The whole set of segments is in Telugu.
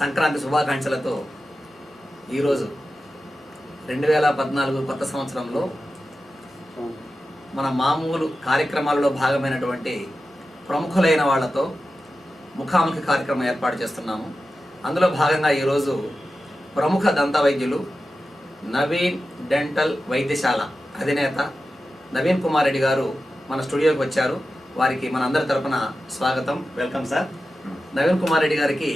సంక్రాంతి శుభాకాంక్షలతో ఈరోజు 2014 కొత్త సంవత్సరంలో మన మామూలు కార్యక్రమాలలో భాగమైనటువంటి ప్రముఖులైన వాళ్ళతో ముఖాముఖి కార్యక్రమం ఏర్పాటు చేస్తున్నాము. అందులో భాగంగా ఈరోజు ప్రముఖ దంత వైద్యులు నవీన్ డెంటల్ వైద్యశాల అధినేత నవీన్ కుమార్ రెడ్డి గారు మన స్టూడియోకి వచ్చారు. వారికి మన అందరి తరపున స్వాగతం. Welcome sir. నవీన్ కుమార్ రెడ్డి గారికి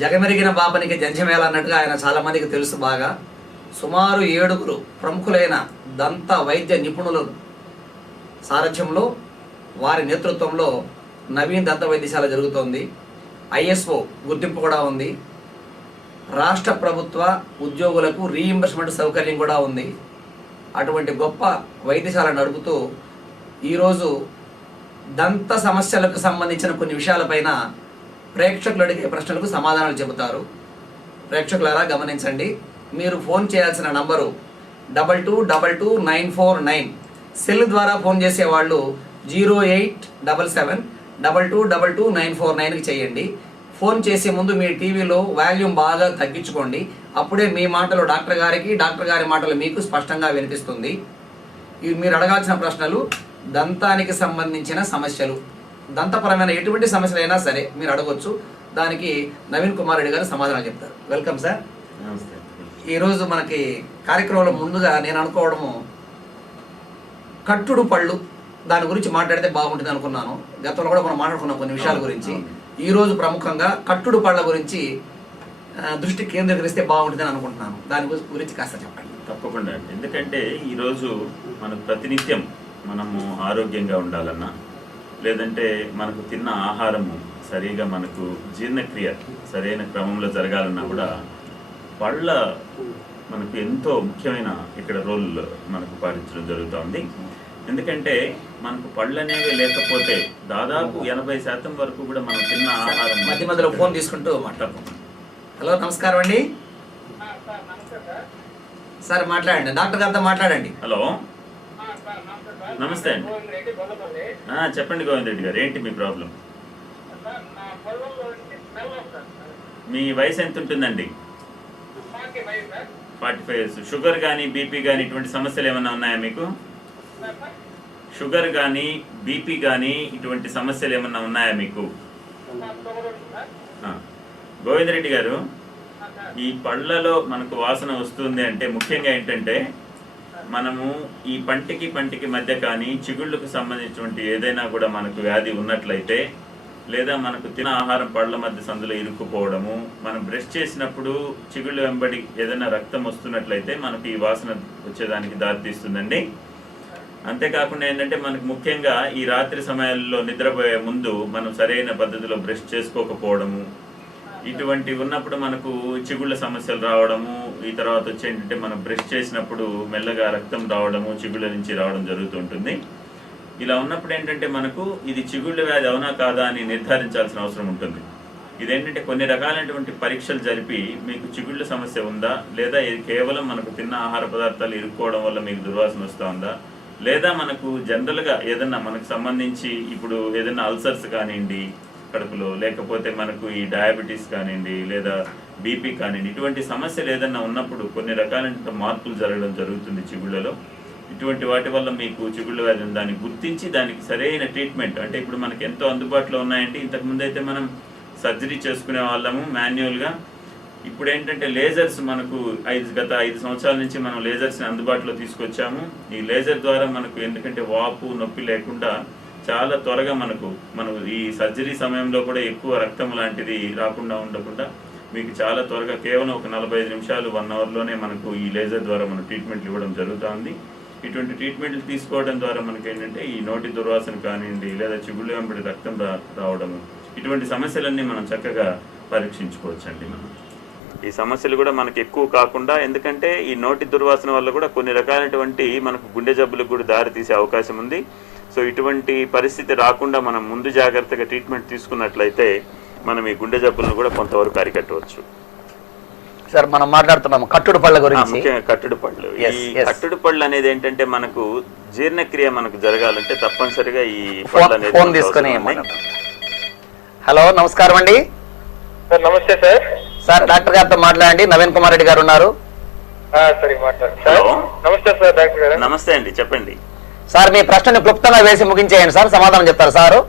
జగమెరిగిన బాపనికి జంజమేళ అన్నట్టుగా ఆయన చాలామందికి తెలుసు బాగా. సుమారు 7 ప్రముఖులైన దంత వైద్య నిపుణుల సారథ్యంలో వారి నేతృత్వంలో నవీన్ దంత వైద్యశాల జరుగుతోంది. ISO గుర్తింపు కూడా ఉంది. రాష్ట్ర ప్రభుత్వ ఉద్యోగులకు రీఇంబర్స్మెంట్ సౌకర్యం కూడా ఉంది. అటువంటి గొప్ప వైద్యశాల నడుపుతూ ఈరోజు దంత సమస్యలకు సంబంధించిన కొన్ని విషయాలపైన ప్రేక్షకులు అడిగే ప్రశ్నలకు సమాధానాలు చెబుతారు. ప్రేక్షకులారా గమనించండి. మీరు ఫోన్ చేయాల్సిన నంబరు 22222949. సెల్ ద్వారా ఫోన్ చేసేవాళ్ళు 08777222949కి చేయండి. ఫోన్ చేసే ముందు మీ టీవీలో వాల్యూమ్ బాగా తగ్గించుకోండి. అప్పుడే మీ మాటలు డాక్టర్ గారికి, డాక్టర్ గారి మాటలు మీకు స్పష్టంగా వినిపిస్తుంది. ఇవి మీరు అడగాల్సిన ప్రశ్నలు దంతానికి సంబంధించిన సమస్యలు, దంతపరమైన ఎటువంటి సమస్యలైనా సరే మీరు అడగొచ్చు. దానికి నవీన్ కుమార్ రెడ్డి గారు సమాధానం చెప్తారు. Welcome sir. నమస్తే. ఈరోజు మనకి కార్యక్రమంలో ముందుగా నేను అనుకోవడము కట్టుడు పళ్ళు దాని గురించి మాట్లాడితే బాగుంటుంది అనుకున్నాను. గతంలో కూడా మనం మాట్లాడుకున్నాం కొన్ని విషయాల గురించి. ఈరోజు ప్రముఖంగా కట్టుడు పళ్ళ గురించి దృష్టి కేంద్రీకరిస్తే బాగుంటుందని అనుకుంటున్నాను. దాని గురించి కాస్త చెప్పండి. తప్పకుండా అండి. ఎందుకంటే ఈరోజు మనకు ప్రతినిత్యం మనము ఆరోగ్యంగా ఉండాలన్నా, లేదంటే మనకు తిన్న ఆహారము సరిగా మనకు జీర్ణక్రియ సరైన క్రమంలో జరగాలన్నా కూడా పళ్ళ మనకు ఎంతో ముఖ్యమైన ఇక్కడ రోల్ మనకు పాటించడం జరుగుతుంది. ఎందుకంటే మనకు పళ్ళు అనేవి లేకపోతే దాదాపు 80% వరకు కూడా మనం తిన్న ఆహారం. మధ్య మధ్యలో ఫోన్ తీసుకుంటూ మాట్లాడుకుంటాం. హలో, నమస్కారం అండి సార్. మాట్లాడండి, డాక్టర్ గారితో మాట్లాడండి. హలో, నమస్తే అండి. చెప్పండి గోవింద్ రెడ్డి గారు, ఏంటి మీ ప్రాబ్లం? మీ వయసు ఎంత ఉంటుందండి? 45 years. షుగర్ కానీ బీపీ కానీ ఇటువంటి సమస్యలు ఏమైనా ఉన్నాయా మీకు? షుగర్ కానీ బీపీ కానీ ఇటువంటి సమస్యలు ఏమన్నా ఉన్నాయా మీకు? గోవింద్ రెడ్డి గారు, ఈ పళ్ళలో మనకు వాసన వస్తుంది అంటే ముఖ్యంగా ఏంటంటే మనము ఈ పంటికి మధ్య కానీ చిగుళ్ళకు సంబంధించినటువంటి ఏదైనా కూడా మనకు వ్యాధి ఉన్నట్లయితే, లేదా మనకు తిన ఆహారం పళ్ళ మధ్య సందులో ఇరుక్కుపోవడము, మనం బ్రష్ చేసినప్పుడు చిగుళ్ళు వెంబడి ఏదైనా రక్తం వస్తున్నట్లయితే మనకు ఈ వాసన వచ్చేదానికి దారితీస్తుందండి. అంతేకాకుండా ఏంటంటే మనకు ముఖ్యంగా ఈ రాత్రి సమయాల్లో నిద్రపోయే ముందు మనం సరైన పద్ధతిలో బ్రష్ చేసుకోకపోవడము, ఇటువంటివి ఉన్నప్పుడు మనకు చిగుళ్ళ సమస్యలు రావడము. ఈ తర్వాత వచ్చి ఏంటంటే మనం బ్రష్ చేసినప్పుడు మెల్లగా రక్తం రావడము, చిగుళ్ళ నుంచి రావడం జరుగుతుంటుంది. ఇలా ఉన్నప్పుడు ఏంటంటే మనకు ఇది చిగుళ్ళ వ్యాధి అవునా కాదా అని నిర్ధారించాల్సిన అవసరం ఉంటుంది. ఇదేంటంటే కొన్ని రకాలైనటువంటి పరీక్షలు జరిపి మీకు చిగుళ్ళ సమస్య ఉందా, లేదా ఇది కేవలం మనకు తిన్న ఆహార పదార్థాలు ఇరుక్కోవడం వల్ల మీకు దుర్వాసన వస్తూ ఉందా, లేదా మనకు జనరల్గా ఏదన్నా మనకు సంబంధించి ఇప్పుడు ఏదైనా అల్సర్స్ కానివ్వండి కడుపులో, లేకపోతే మనకు ఈ డయాబెటీస్ కానివ్వండి, లేదా బీపీ కానివ్వండి, ఇటువంటి సమస్యలు ఏదైనా ఉన్నప్పుడు కొన్ని రకాలైన మార్పులు జరగడం జరుగుతుంది చిగుళ్ళలో. ఇటువంటి వాటి వల్ల మీకు చిగుళ్ళ వ్యాధి దాన్ని గుర్తించి దానికి సరైన ట్రీట్మెంట్, అంటే ఇప్పుడు మనకి ఎంతో అందుబాటులో ఉన్నాయండి. ఇంతకుముందు అయితే మనం సర్జరీ చేసుకునే వాళ్ళము మాన్యువల్గా. ఇప్పుడు ఏంటంటే లేజర్స్ మనకు గత 5 సంవత్సరాల నుంచి మనం లేజర్స్ని అందుబాటులో తీసుకొచ్చాము. ఈ లేజర్ ద్వారా మనకు ఎందుకంటే వాపు నొప్పి లేకుండా చాలా త్వరగా మనం ఈ సర్జరీ సమయంలో కూడా ఎక్కువ రక్తం లాంటిది రాకుండా ఉండకుండా మీకు చాలా త్వరగా కేవలం ఒక 45 నిమిషాలు 1 అవర్లోనే మనకు ఈ లేజర్ ద్వారా మనం ట్రీట్మెంట్లు ఇవ్వడం జరుగుతుంది. ఇటువంటి ట్రీట్మెంట్లు తీసుకోవడం ద్వారా మనకి ఏంటంటే ఈ నోటి దుర్వాసన కానివ్వండి, లేదా చిగుళ్ళ వెంబడి రక్తం రావడము, ఇటువంటి సమస్యలన్నీ మనం చక్కగా పరీక్షించుకోవచ్చండి. మనం ఈ సమస్యలు కూడా మనకు ఎక్కువ కాకుండా, ఎందుకంటే ఈ నోటి దుర్వాసన వల్ల కూడా కొన్ని రకాలైనటువంటి మనకు గుండె జబ్బులకు కూడా దారి తీసే అవకాశం ఉంది. సో ఇటువంటి పరిస్థితి రాకుండా మనం ముందు జాగ్రత్తగా ట్రీట్మెంట్ తీసుకున్నట్లయితే మనం ఈ గుండె జబ్బులను కూడా కొంతవరకు అరికట్టవచ్చు. సార్, మనం మాట్లాడుతున్నాము కట్టుడు పళ్ళ గురించి. ముఖ్యంగా కట్టుడు పళ్ళు. ఈ కట్టుడు పళ్ళు అనేది ఏంటంటే మనకు జీర్ణక్రియ మనకు జరగాలంటే తప్పనిసరిగా ఈ పళ్ళు అనేది. హలో, నమస్కారం అండి. సార్ నమస్తే సార్. సార్ డాక్టర్ గారితో మాట్లాడండి. నవీన్ కుమార్ రెడ్డి గారు ఉన్నారు. సరే మాట్లాడు సార్. హలో. నమస్తే సార్ డాక్టర్ గారు. నమస్తే అండి, చెప్పండి. సార్ మీ ప్రశ్నని క్లుప్తంగా వేసి ముగించేయండి సార్, సమాధానం చెప్తారు సారు.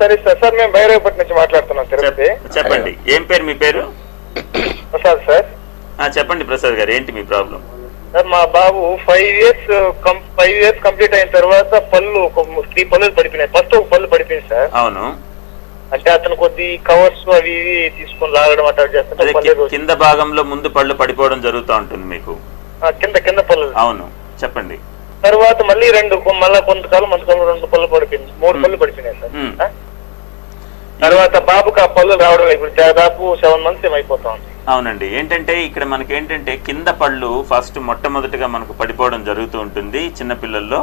సరే సార్. సార్ మేము భైరవపట్నం నుంచి మాట్లాడుతున్నాం, తిరుపతి. చెప్పండి, ఏం పేరు మీ పేరు? ప్రసాద్ సార్. చెప్పండి ప్రసాద్ గారు, ఏంటి మీ ప్రాబ్లం? సార్ మా బాబు 5 years కంప్లీట్ అయిన తర్వాత పళ్ళు 3 పళ్ళు పడిపోయినాయి. ఫస్ట్ ఒక పళ్ళు పడిపోయింది సార్. అవును, అంటే అతను కొద్ది కవర్స్ అవి ఇవి తీసుకొని లాగడం అట్లా చేస్తాను. కింద భాగంలో ముందు పళ్ళు పడిపోవడం జరుగుతూ ఉంటుంది మీకు. కింద పళ్ళు. అవును, చెప్పండి. తర్వాత మళ్ళీ మళ్ళీ కొంతకాలం 2 పళ్ళు పడిపోయింది, 3 పళ్ళు పడిపోయినాయి సార్. తర్వాత బాబుకి ఆ పళ్ళు రావడం ఇప్పుడు దాదాపు 7 months ఏమైపోతా ఉంది. అవునండి, ఏంటంటే ఇక్కడ మనకి ఏంటంటే కింద పళ్ళు ఫస్ట్ మొట్టమొదటిగా మనకు పడిపోవడం జరుగుతూ ఉంటుంది చిన్నపిల్లల్లో.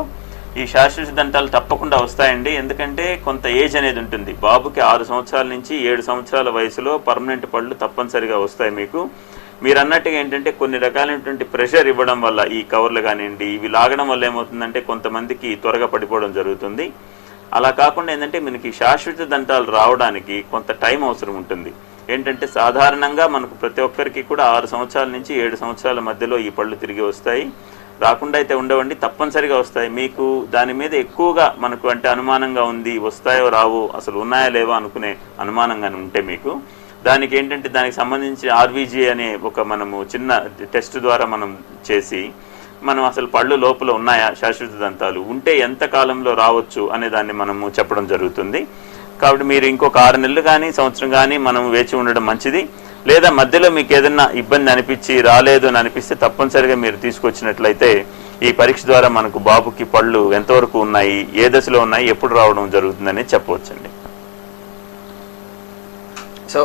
ఈ శాశ్వత దంతాలు తప్పకుండా వస్తాయండి, ఎందుకంటే కొంత ఏజ్ అనేది ఉంటుంది. బాబుకి 6 సంవత్సరాల నుంచి 7 సంవత్సరాల వయసులో పర్మనెంట్ పళ్ళు తప్పనిసరిగా వస్తాయి మీకు. మీరు అన్నట్టుగా ఏంటంటే కొన్ని రకాలైనటువంటి ప్రెషర్ ఇవ్వడం వల్ల ఈ కవర్లు కానివ్వండి ఇవి లాగడం వల్ల ఏమవుతుందంటే కొంతమందికి త్వరగా పడిపోవడం జరుగుతుంది. అలా కాకుండా ఏంటంటే మనకి శాశ్వత దంతాలు రావడానికి కొంత టైం అవసరం ఉంటుంది. ఏంటంటే సాధారణంగా మనకు ప్రతి ఒక్కరికి కూడా 6 సంవత్సరాల నుంచి 7 సంవత్సరాల మధ్యలో ఈ పళ్ళు తిరిగి వస్తాయి. రాకుండా అయితే ఉండవండి, తప్పనిసరిగా వస్తాయి. మీకు దాని మీద ఎక్కువగా మనకు అంటే అనుమానంగా ఉంది, వస్తాయో రావో అసలు ఉన్నాయా లేవో అనుకునే అనుమానంగా ఉంటే మీకు దానికి ఏంటంటే దానికి సంబంధించి ఆర్వీజీ అనే ఒక మనము చిన్న టెస్ట్ ద్వారా మనం చేసి మనం అసలు పళ్ళు లోపల ఉన్నాయా శాశ్వత దంతాలు ఉంటే ఎంత కాలంలో రావచ్చు అనే దాన్ని మనము చెప్పడం జరుగుతుంది. కాబట్టి మీరు ఇంకొక 6 నెలలు కానీ సంవత్సరం కానీ మనం వేచి ఉండడం మంచిది. లేదా మధ్యలో మీకు ఏదైనా ఇబ్బంది అనిపించి రాలేదు అని అనిపిస్తే తప్పనిసరిగా మీరు తీసుకొచ్చినట్లయితే ఈ పరీక్ష ద్వారా మనకు బాబుకి పళ్ళు ఎంతవరకు ఉన్నాయి, ఏ దశలో ఉన్నాయి, ఎప్పుడు రావడం జరుగుతుందని చెప్పవచ్చండి. సో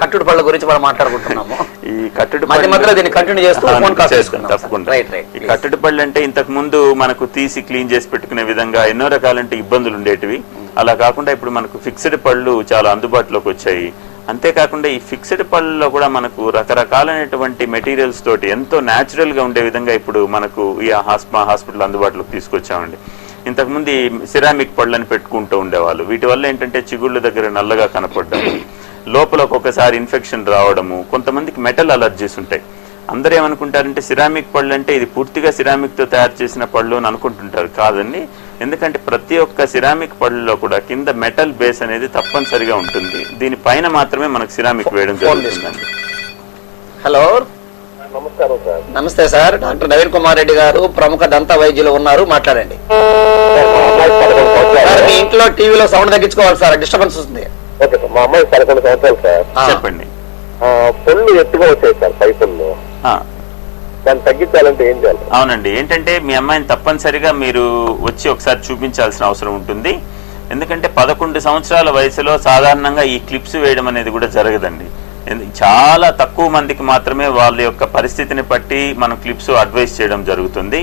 కట్టుడు పళ్ళ గురించి మనం మాట్లాడుకుంటున్నాము. ఈ కట్టుడు మధ్యలో దీన్ని కంటిన్యూ చేస్తూ ఫోన్ కాల్ చేసుకుందాం. తప్పకుండా. ఈ కట్టుడు పళ్ళు అంటే ఇంతకు ముందు మనకు తీసి క్లీన్ చేసి పెట్టుకునే విధంగా ఎన్నో రకాలంటే ఇబ్బందులు ఉండేటివి. అలా కాకుండా ఇప్పుడు మనకు ఫిక్స్డ్ పళ్ళు చాలా అందుబాటులోకి వచ్చాయి. అంతేకాకుండా ఈ ఫిక్స్డ్ పళ్ళలో కూడా మనకు రకరకాలైనటువంటి మెటీరియల్స్ తోటి ఎంతో న్యాచురల్ గా ఉండే విధంగా ఇప్పుడు మనకు ఈ హాస్పిటల్ అందుబాటులోకి తీసుకొచ్చామండి. ఇంతకుముందు ఈ సిరామిక్ పళ్ళని పెట్టుకుంటూ ఉండేవాళ్ళు. వీటి వల్ల ఏంటంటే చిగుళ్ళ దగ్గర నల్లగా కనపడడం, లోపల ఒక్కొక్కసారి ఇన్ఫెక్షన్ రావడము, కొంతమందికి మెటల్ అలర్జీస్ ఉంటాయి. అందరూ ఏమనుకుంటారంటే సిరామిక్ పళ్ళు అంటే ఇది పూర్తిగా సిరామిక్ తో తయారు చేసిన పళ్ళు అని అనుకుంటుంటారు. కాదండి, ఎందుకంటే ప్రతి ఒక్క సిరామిక్ పళ్ళలో కూడా కింద మెటల్ బేస్ అనేది తప్పనిసరిగా ఉంటుంది. దీనిపైన మాత్రమే మనకు సిరామిక్ వేయడం జరుగుతుందండి. హలో, నమస్కారం సార్. నమస్తే సార్. డాక్టర్ నవీన్ కుమార్ రెడ్డి గారు ప్రముఖ దంత వైద్యులు ఉన్నారు, మాట్లాడండి. సార్ మీ ఇంట్లో టీవీలో సౌండ్ తగ్గించుకోవాలి సార్, డిస్టర్బెన్స్ వస్తుంది. Okay sir. మా అమ్మాయి 11 సంవత్సరాలు సార్. చెప్పండి. పళ్ళు ఎత్తుగా వచ్చాయి సార్, పై పళ్ళు. దాన్ని తగ్గించాలంటే ఏం చేయాలి? అవునండి, ఏంటంటే మీ అమ్మాయిని తప్పనిసరిగా మీరు వచ్చి ఒకసారి చూపించాల్సిన అవసరం ఉంటుంది. ఎందుకంటే 11 సంవత్సరాల వయసులో సాధారణంగా ఈ క్లిప్స్ వేయడం అనేది కూడా జరగదండి. చాలా తక్కువ మందికి మాత్రమే వాళ్ళ యొక్క పరిస్థితిని బట్టి మనం క్లిప్స్ అడ్వైస్ చేయడం జరుగుతుంది.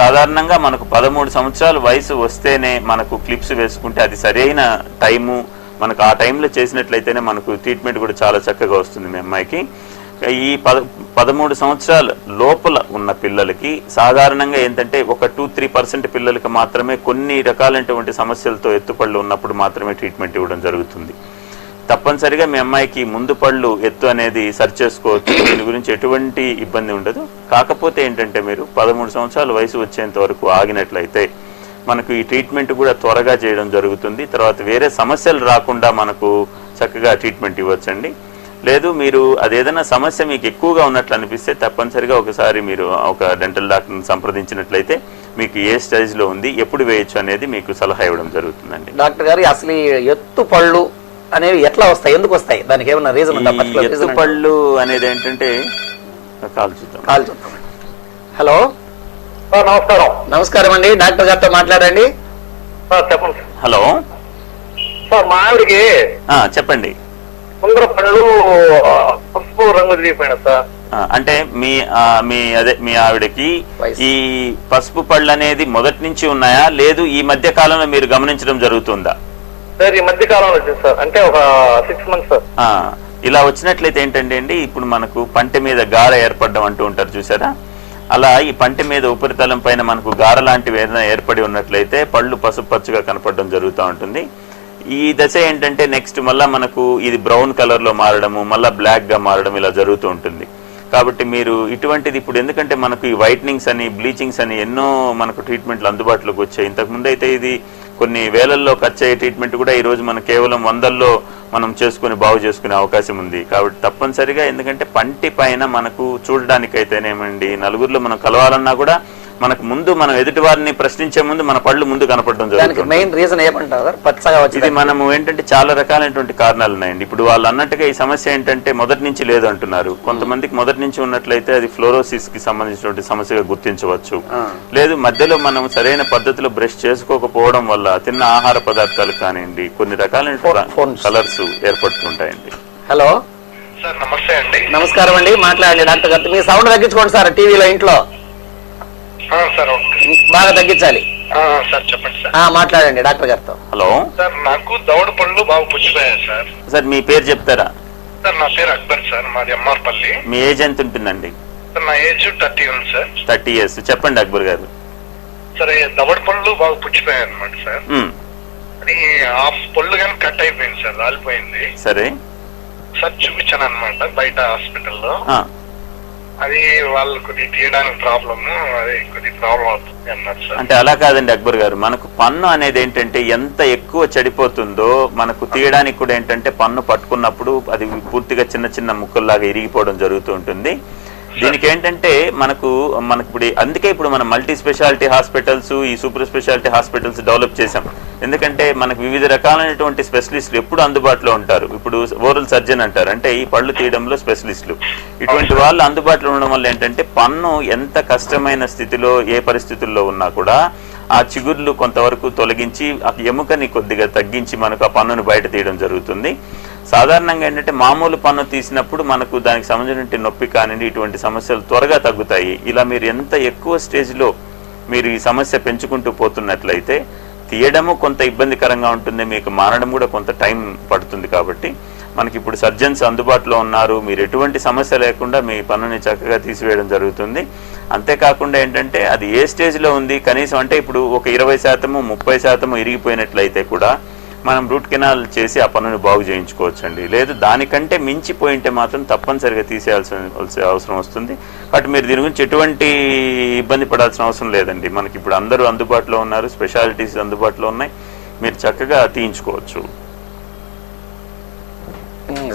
సాధారణంగా మనకు 13 సంవత్సరాల వయసు వస్తేనే మనకు క్లిప్స్ వేసుకుంటే అది సరైన టైము. మనకు ఆ టైంలో చేసినట్లయితేనే మనకు ట్రీట్మెంట్ కూడా చాలా చక్కగా వస్తుంది మీ అమ్మాయికి. ఈ 13 సంవత్సరాల లోపల ఉన్న పిల్లలకి సాధారణంగా ఏంటంటే ఒక 2-3% పిల్లలకి మాత్రమే కొన్ని రకాలైనటువంటి సమస్యలతో ఎత్తుపళ్ళు ఉన్నప్పుడు మాత్రమే ట్రీట్మెంట్ ఇవ్వడం జరుగుతుంది. తప్పనిసరిగా మీ అమ్మాయికి ముందు పళ్ళు ఎత్తు అనేది సరి చేసుకోవచ్చు, దీని గురించి ఎటువంటి ఇబ్బంది ఉండదు. కాకపోతే ఏంటంటే మీరు 13 సంవత్సరాల వయసు వచ్చేంత వరకు ఆగినట్లయితే మనకు ఈ ట్రీట్మెంట్ కూడా త్వరగా చేయడం జరుగుతుంది. తర్వాత వేరే సమస్యలు రాకుండా మనకు చక్కగా ట్రీట్మెంట్ ఇవ్వచ్చండి. లేదు మీరు అదేదైనా సమస్య మీకు ఎక్కువగా ఉన్నట్లు అనిపిస్తే తప్పనిసరిగా ఒకసారి మీరు ఒక డెంటల్ డాక్టర్ని సంప్రదించినట్లయితే మీకు ఏ స్టేజ్లో ఉంది, ఎప్పుడు వేయచ్చు అనేది మీకు సలహా ఇవ్వడం జరుగుతుందండి. డాక్టర్ గారు అసలు ఎత్తు పళ్ళు అనేవి ఎట్లా వస్తాయి, ఎందుకు వస్తాయి, దానికి ఏమన్నా రీజన్ ఉందా? ఎత్తు పళ్ళు అనేది ఏంటంటే కాల్ చూద్దాం. హలో, నమస్కారం. నమస్కారం అండి, డాక్టర్ గారితో మాట్లాడండి. చెప్పండి. హలో సార్, మా ఆవిడకి చెప్పండి. ముందర పళ్ళు పసుపు రంగు తిరిగిపోయినా సార్. అంటే మీ ఆవిడకి ఈ పసుపు పళ్ళు అనేది మొదటి నుంచి ఉన్నాయా, లేదు ఈ మధ్య కాలంలో మీరు గమనించడం జరుగుతుందా? సార్ ఈ మధ్య కాలంలో వచ్చింది సార్, అంటే ఒక 6 months సార్. ఇలా వచ్చినట్లయితే ఏంటంటే అండి, ఇప్పుడు మనకు పంట మీద గార ఏర్పడడం అంటూ ఉంటారు చూసారా, అలా ఈ పంట మీద ఉపరితలం పైన మనకు గార లాంటివి ఏదైనా ఏర్పడి ఉన్నట్లయితే పళ్ళు పసుపు పచ్చుగా కనపడడం జరుగుతూ ఉంటుంది. ఈ దశ ఏంటంటే నెక్స్ట్ మళ్ళీ మనకు ఇది బ్రౌన్ కలర్లో మారడము, మళ్ళీ బ్లాక్గా మారడం ఇలా జరుగుతూ ఉంటుంది. కాబట్టి మీరు ఇటువంటిది ఇప్పుడు ఎందుకంటే మనకు ఈ వైట్నింగ్స్ అని, బ్లీచింగ్స్ అని ఎన్నో మనకు ట్రీట్మెంట్లు అందుబాటులోకి వచ్చాయి. ఇంతకుముందు అయితే ఇది కొన్ని వేలల్లో ఖర్చు అయ్యే ట్రీట్మెంట్ కూడా ఈరోజు మనం కేవలం 100ల్లో మనం చేసుకుని బాగు చేసుకునే అవకాశం ఉంది. కాబట్టి తప్పనిసరిగా ఎందుకంటే పంటి పైన మనకు చూడడానికైతేనేమండి, నలుగురిలో మనం కలవాలన్నా కూడా మనకు ముందు మనం ఎదుటి వారిని ప్రశ్నించే ముందు మన పళ్ళు ముందు కనపడడం జరుగుతుంది. మెయిన్ రీజన్ ఏమంటారు పచ్చగా వచ్చి ఇది మనము ఏంటంటే చాలా రకాలైనటువంటి కారణాలు ఉన్నాయండి. ఇప్పుడు వాళ్ళు అన్నట్టుగా ఈ సమస్య ఏంటంటే మొదటి నుంచి లేదు అంటున్నారు. కొంతమందికి మొదటి నుంచి ఉన్నట్లయితే అది ఫ్లోరోసిస్ కి సంబంధించినటువంటి సమస్యగా గుర్తించవచ్చు. లేదు మధ్యలో మనం సరైన పద్ధతిలో బ్రష్ చేసుకోకపోవడం వల్ల తిన్న ఆహార పదార్థాలు కానివ్వండి కొన్ని రకాలైన కలర్స్ ఏర్పడుతుంటాయండి. హలో సార్ నమస్తే అండి. నమస్కారం అండి, మాట్లాడండి డాక్టర్ గారు. మీ సౌండ్ తగ్గించుకోండి సార్ టీవీలో ఇంట్లో సార్ బాగా తగ్గించాలి. సార్ చెప్పండి సార్. మాట్లాడండి డాక్టర్ గారితో. హలో సార్ నాకు దవడ పళ్ళు బాగా పుచ్చిపోయాయి సార్. సార్ మీ పేరు చెప్తారా? సార్ నా పేరు అక్బర్ సార్, మాది ఎంఆర్పల్లి. మీ ఏజ్ ఎంత ఉంటుందండి? సార్ నా ఏజ్ 30 ఉంది సార్. 30 years. చెప్పండి అక్బర్ గారు. సరే దవడ పళ్ళు బాగా పుచ్చిపోయాయి అనమాట సార్. అది హాఫ్ పళ్ళు కానీ కట్ అయిపోయింది సార్, రాలిపోయింది. సరే సార్ చూపించాను అనమాట బయట హాస్పిటల్లో. అది వాళ్ళు కొద్దిగా తీయడానికి ప్రాబ్లము, అది కొద్దిగా ప్రాబ్లం అవుతుంది అన్నారు సార్. అంటే అలా కాదండి అక్బర్ గారు, మనకు పన్ను అనేది ఏంటంటే ఎంత ఎక్కువ చెడిపోతుందో మనకు తీయడానికి కూడా ఏంటంటే పన్ను పట్టుకున్నప్పుడు అది పూర్తిగా చిన్న చిన్న ముక్కల్లాగా ఇరిగిపోవడం జరుగుతూ ఉంటుంది. దీనికి ఏంటంటే మనకు ఇప్పుడు అందుకే ఇప్పుడు మనం మల్టీ స్పెషాలిటీ హాస్పిటల్స్, ఈ సూపర్ స్పెషాలిటీ హాస్పిటల్స్ డెవలప్ చేశాం. ఎందుకంటే మనకు వివిధ రకాలైనటువంటి స్పెషలిస్టులు ఎప్పుడు అందుబాటులో ఉంటారు. ఇప్పుడు ఓరల్ సర్జన్ అంటారు, అంటే ఈ పళ్ళు తీయడంలో స్పెషలిస్టులు. ఇటువంటి వాళ్ళు అందుబాటులో ఉండడం వల్ల ఏంటంటే పన్ను ఎంత కష్టమైన స్థితిలో ఏ పరిస్థితుల్లో ఉన్నా కూడా ఆ చిగుర్లు కొంతవరకు తొలగించి ఆ ఎముకని కొద్దిగా తగ్గించి మనకు ఆ పన్నును బయట తీయడం జరుగుతుంది. సాధారణంగా ఏంటంటే మామూలు పన్ను తీసినప్పుడు మనకు దానికి సంబంధించిన నొప్పి కానివ్వండి ఇటువంటి సమస్యలు త్వరగా తగ్గుతాయి. ఇలా మీరు ఎంత ఎక్కువ స్టేజ్లో మీరు ఈ సమస్య పెంచుకుంటూ పోతున్నట్లయితే తీయడము కొంత ఇబ్బందికరంగా ఉంటుంది, మీకు మానడం కూడా కొంత టైం పడుతుంది. కాబట్టి మనకి ఇప్పుడు సర్జన్స్ అందుబాటులో ఉన్నారు, మీరు ఎటువంటి సమస్య లేకుండా మీ పన్నుని చక్కగా తీసివేయడం జరుగుతుంది. అంతేకాకుండా ఏంటంటే అది ఏ స్టేజ్లో ఉంది కనీసం అంటే ఇప్పుడు ఒక 20% 30% ఇరిగిపోయినట్లయితే కూడా మనం రూట్ కెనాల్ చేసి ఆ పన్నుని బాగు చేయించుకోవచ్చండి. లేదు దానికంటే మించిపోయింటే మాత్రం తప్పనిసరిగా తీసేయాల్సిన అవసరం వస్తుంది. కాబట్టి మీరు దీని గురించి ఎటువంటి ఇబ్బంది పడాల్సిన అవసరం లేదండి. మనకి ఇప్పుడు అందరూ అందుబాటులో ఉన్నారు, స్పెషాలిటీస్ అందుబాటులో ఉన్నాయి, మీరు చక్కగా తీయించుకోవచ్చు.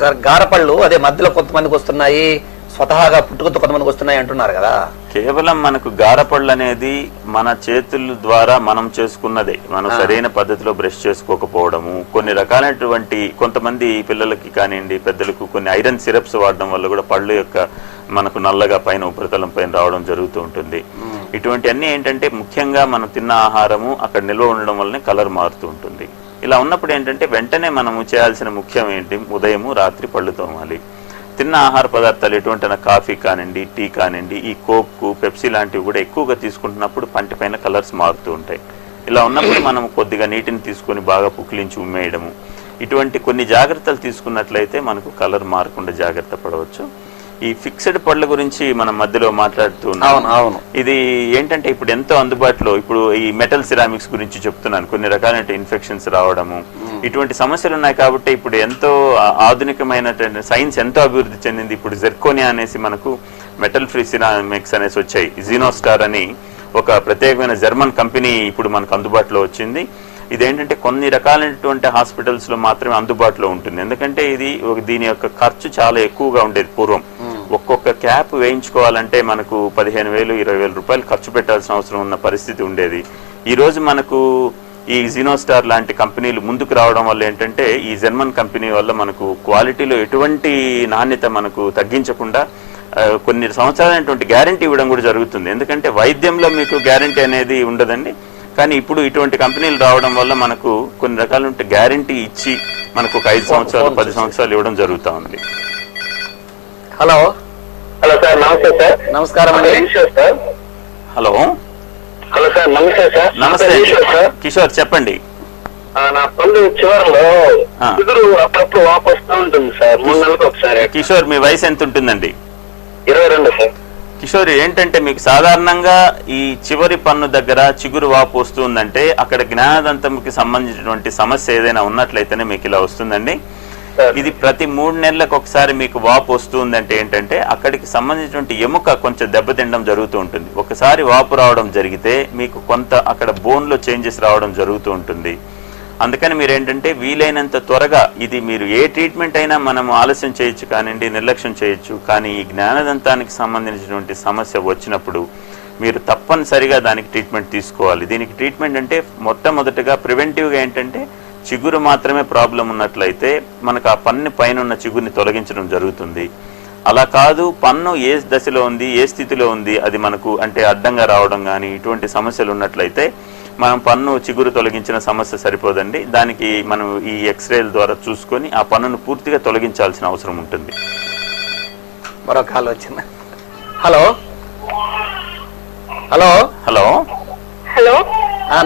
సార్ గారపళ్ళు అదే మధ్యలో కొంతమందికి వస్తున్నాయి, స్వతహాగా పుట్టుకతో కొంతమందికి వస్తున్నాయి అంటున్నారు కదా. కేవలం మనకు గారపళ్ళు అనేది మన చేతుల ద్వారా మనం చేసుకున్నదే, మనం సరైన పద్ధతిలో బ్రష్ చేసుకోకపోవడము, కొన్ని రకాలైనటువంటి కొంతమంది పిల్లలకి కానివ్వండి పెద్దలకు కొన్ని ఐరన్ సిరప్స్ వాడడం వల్ల కూడా పళ్ళు యొక్క మనకు నల్లగా పైన ఉపరితలం పైన రావడం జరుగుతూ ఉంటుంది. ఇటువంటి అన్ని ఏంటంటే ముఖ్యంగా మనం తిన్న ఆహారము అక్కడ నిల్వ ఉండడం వల్లనే కలర్ మారుతూ ఉంటుంది. ఇలా ఉన్నప్పుడు ఏంటంటే వెంటనే మనము చేయాల్సిన ముఖ్యం ఏంటి, ఉదయము రాత్రి పళ్ళు తోమాలి. తిన్న ఆహార పదార్థాలు ఎటువంటి కాఫీ కానివ్వండి టీ కానివ్వండి ఈ కోక్ పెప్సీ లాంటివి కూడా ఎక్కువగా తీసుకుంటున్నప్పుడు పంటి పైన కలర్స్ మారుతూ ఉంటాయి. ఇలా ఉన్నప్పుడు మనం కొద్దిగా నీటిని తీసుకొని బాగా పుక్కిలించి ఉమ్మేయడము ఇటువంటి కొన్ని జాగ్రత్తలు తీసుకున్నట్లయితే మనకు కలర్ మారకుండా జాగ్రత్త పడవచ్చు. ఈ ఫిక్స్డ్ పళ్ళ గురించి మనం మధ్యలో మాట్లాడుతూ ఉన్నాం. ఇది ఏంటంటే ఇప్పుడు ఎంతో అందుబాటులో ఇప్పుడు ఈ మెటల్ సిరామిక్స్ గురించి చెప్తున్నాను, కొన్ని రకాలైన ఇన్ఫెక్షన్స్ రావడము ఇటువంటి సమస్యలు ఉన్నాయి. కాబట్టి ఇప్పుడు ఎంతో ఆధునికమైనటువంటి సైన్స్ ఎంతో అభివృద్ధి చెందింది. ఇప్పుడు జెర్కోనియా అనేసి మనకు మెటల్ ఫ్రీ సిరామిక్స్ అనేసి వచ్చాయి. జీనోస్టార్ అని ఒక ప్రత్యేకమైన జర్మన్ కంపెనీ ఇప్పుడు మనకు అందుబాటులో వచ్చింది. ఇదేంటంటే కొన్ని రకాలైనటువంటి హాస్పిటల్స్ లో మాత్రమే అందుబాటులో ఉంటుంది. ఎందుకంటే ఇది దీని యొక్క ఖర్చు చాలా ఎక్కువగా ఉండేది. పూర్వం ఒక్కొక్క క్యాప్ వేయించుకోవాలంటే మనకు 15,000 20,000 రూపాయలు ఖర్చు పెట్టాల్సిన అవసరం ఉన్న పరిస్థితి ఉండేది. ఈ రోజు మనకు ఈ జీనోస్టార్ లాంటి కంపెనీలు ముందుకు రావడం వల్ల ఏంటంటే ఈ జర్మన్ కంపెనీ వల్ల మనకు క్వాలిటీలో ఎటువంటి నాణ్యత మనకు తగ్గించకుండా కొన్ని సంవత్సరాలైనటువంటి గ్యారంటీ ఇవ్వడం కూడా జరుగుతుంది. ఎందుకంటే వైద్యంలో మీకు గ్యారంటీ అనేది ఉండదండి, కానీ ఇప్పుడు ఇటువంటి కంపెనీలు రావడం వల్ల మనకు కొన్ని రకాల గ్యారంటీ ఇచ్చి మనకు ఒక 5 సంవత్సరాలు 10 సంవత్సరాలు ఇవ్వడం జరుగుతూ ఉంది. హలో హలో సార్ నమస్తే సార్. నమస్కారం అండి. సార్ హలో హలో సార్ నమస్తే సార్. నమస్తే కిషోర్ చెప్పండి. నా పళ్ళు చివరిలో కుదురు అప్పుడప్పుడు వాపు వస్తూ ఉంటుంది సార్, 3 నెలలకు ఒకసారి. కిషోర్ మీ వయసు ఎంత ఉంటుందండి? 22 సార్. కిషోర్, ఏంటంటే మీకు సాధారణంగా ఈ చివరి పన్ను దగ్గర చిగురు వాపు వస్తుందంటే అక్కడ జ్ఞానదంతంకి సంబంధించినటువంటి సమస్య ఏదైనా ఉన్నట్లయితేనే మీకు ఇలా వస్తుందండి. ఇది ప్రతి 3 నెలలకు ఒకసారి మీకు వాపు వస్తుందంటే ఏంటంటే అక్కడికి సంబంధించినటువంటి ఎముక కొంచెం దెబ్బతినడం జరుగుతూ ఉంటుంది. ఒకసారి వాపు రావడం జరిగితే మీకు కొంత అక్కడ బోన్లో చేంజెస్ రావడం జరుగుతూ ఉంటుంది. అందుకని మీరు ఏంటంటే వీలైనంత త్వరగా ఇది మీరు ఏ ట్రీట్మెంట్ అయినా మనం ఆలస్యం చేయొచ్చు కానివ్వండి, నిర్లక్ష్యం చేయొచ్చు, కానీ ఈ జ్ఞానదంతానికి సంబంధించినటువంటి సమస్య వచ్చినప్పుడు మీరు తప్పనిసరిగా దానికి ట్రీట్మెంట్ తీసుకోవాలి. దీనికి ట్రీట్మెంట్ అంటే మొట్టమొదటిగా ప్రివెంటివ్గా ఏంటంటే చిగురు మాత్రమే ప్రాబ్లం ఉన్నట్లయితే మనకు ఆ పన్ను పైన ఉన్న చిగురిని తొలగించడం జరుగుతుంది. అలా కాదు, పన్ను ఏ దశలో ఉంది, ఏ స్థితిలో ఉంది, అది మనకు అంటే అడ్డంగా రావడం కానీ ఇటువంటి సమస్యలు ఉన్నట్లయితే మనం పన్ను చిగురు తొలగించిన సమస్య సరిపోదండి. దానికి మనం ఈ ఎక్స్రేల ద్వారా చూసుకొని ఆ పన్నును పూర్తిగా తొలగించాల్సిన అవసరం ఉంటుంది. మరో కాల్ వచ్చింది. హలో హలో హలో హలో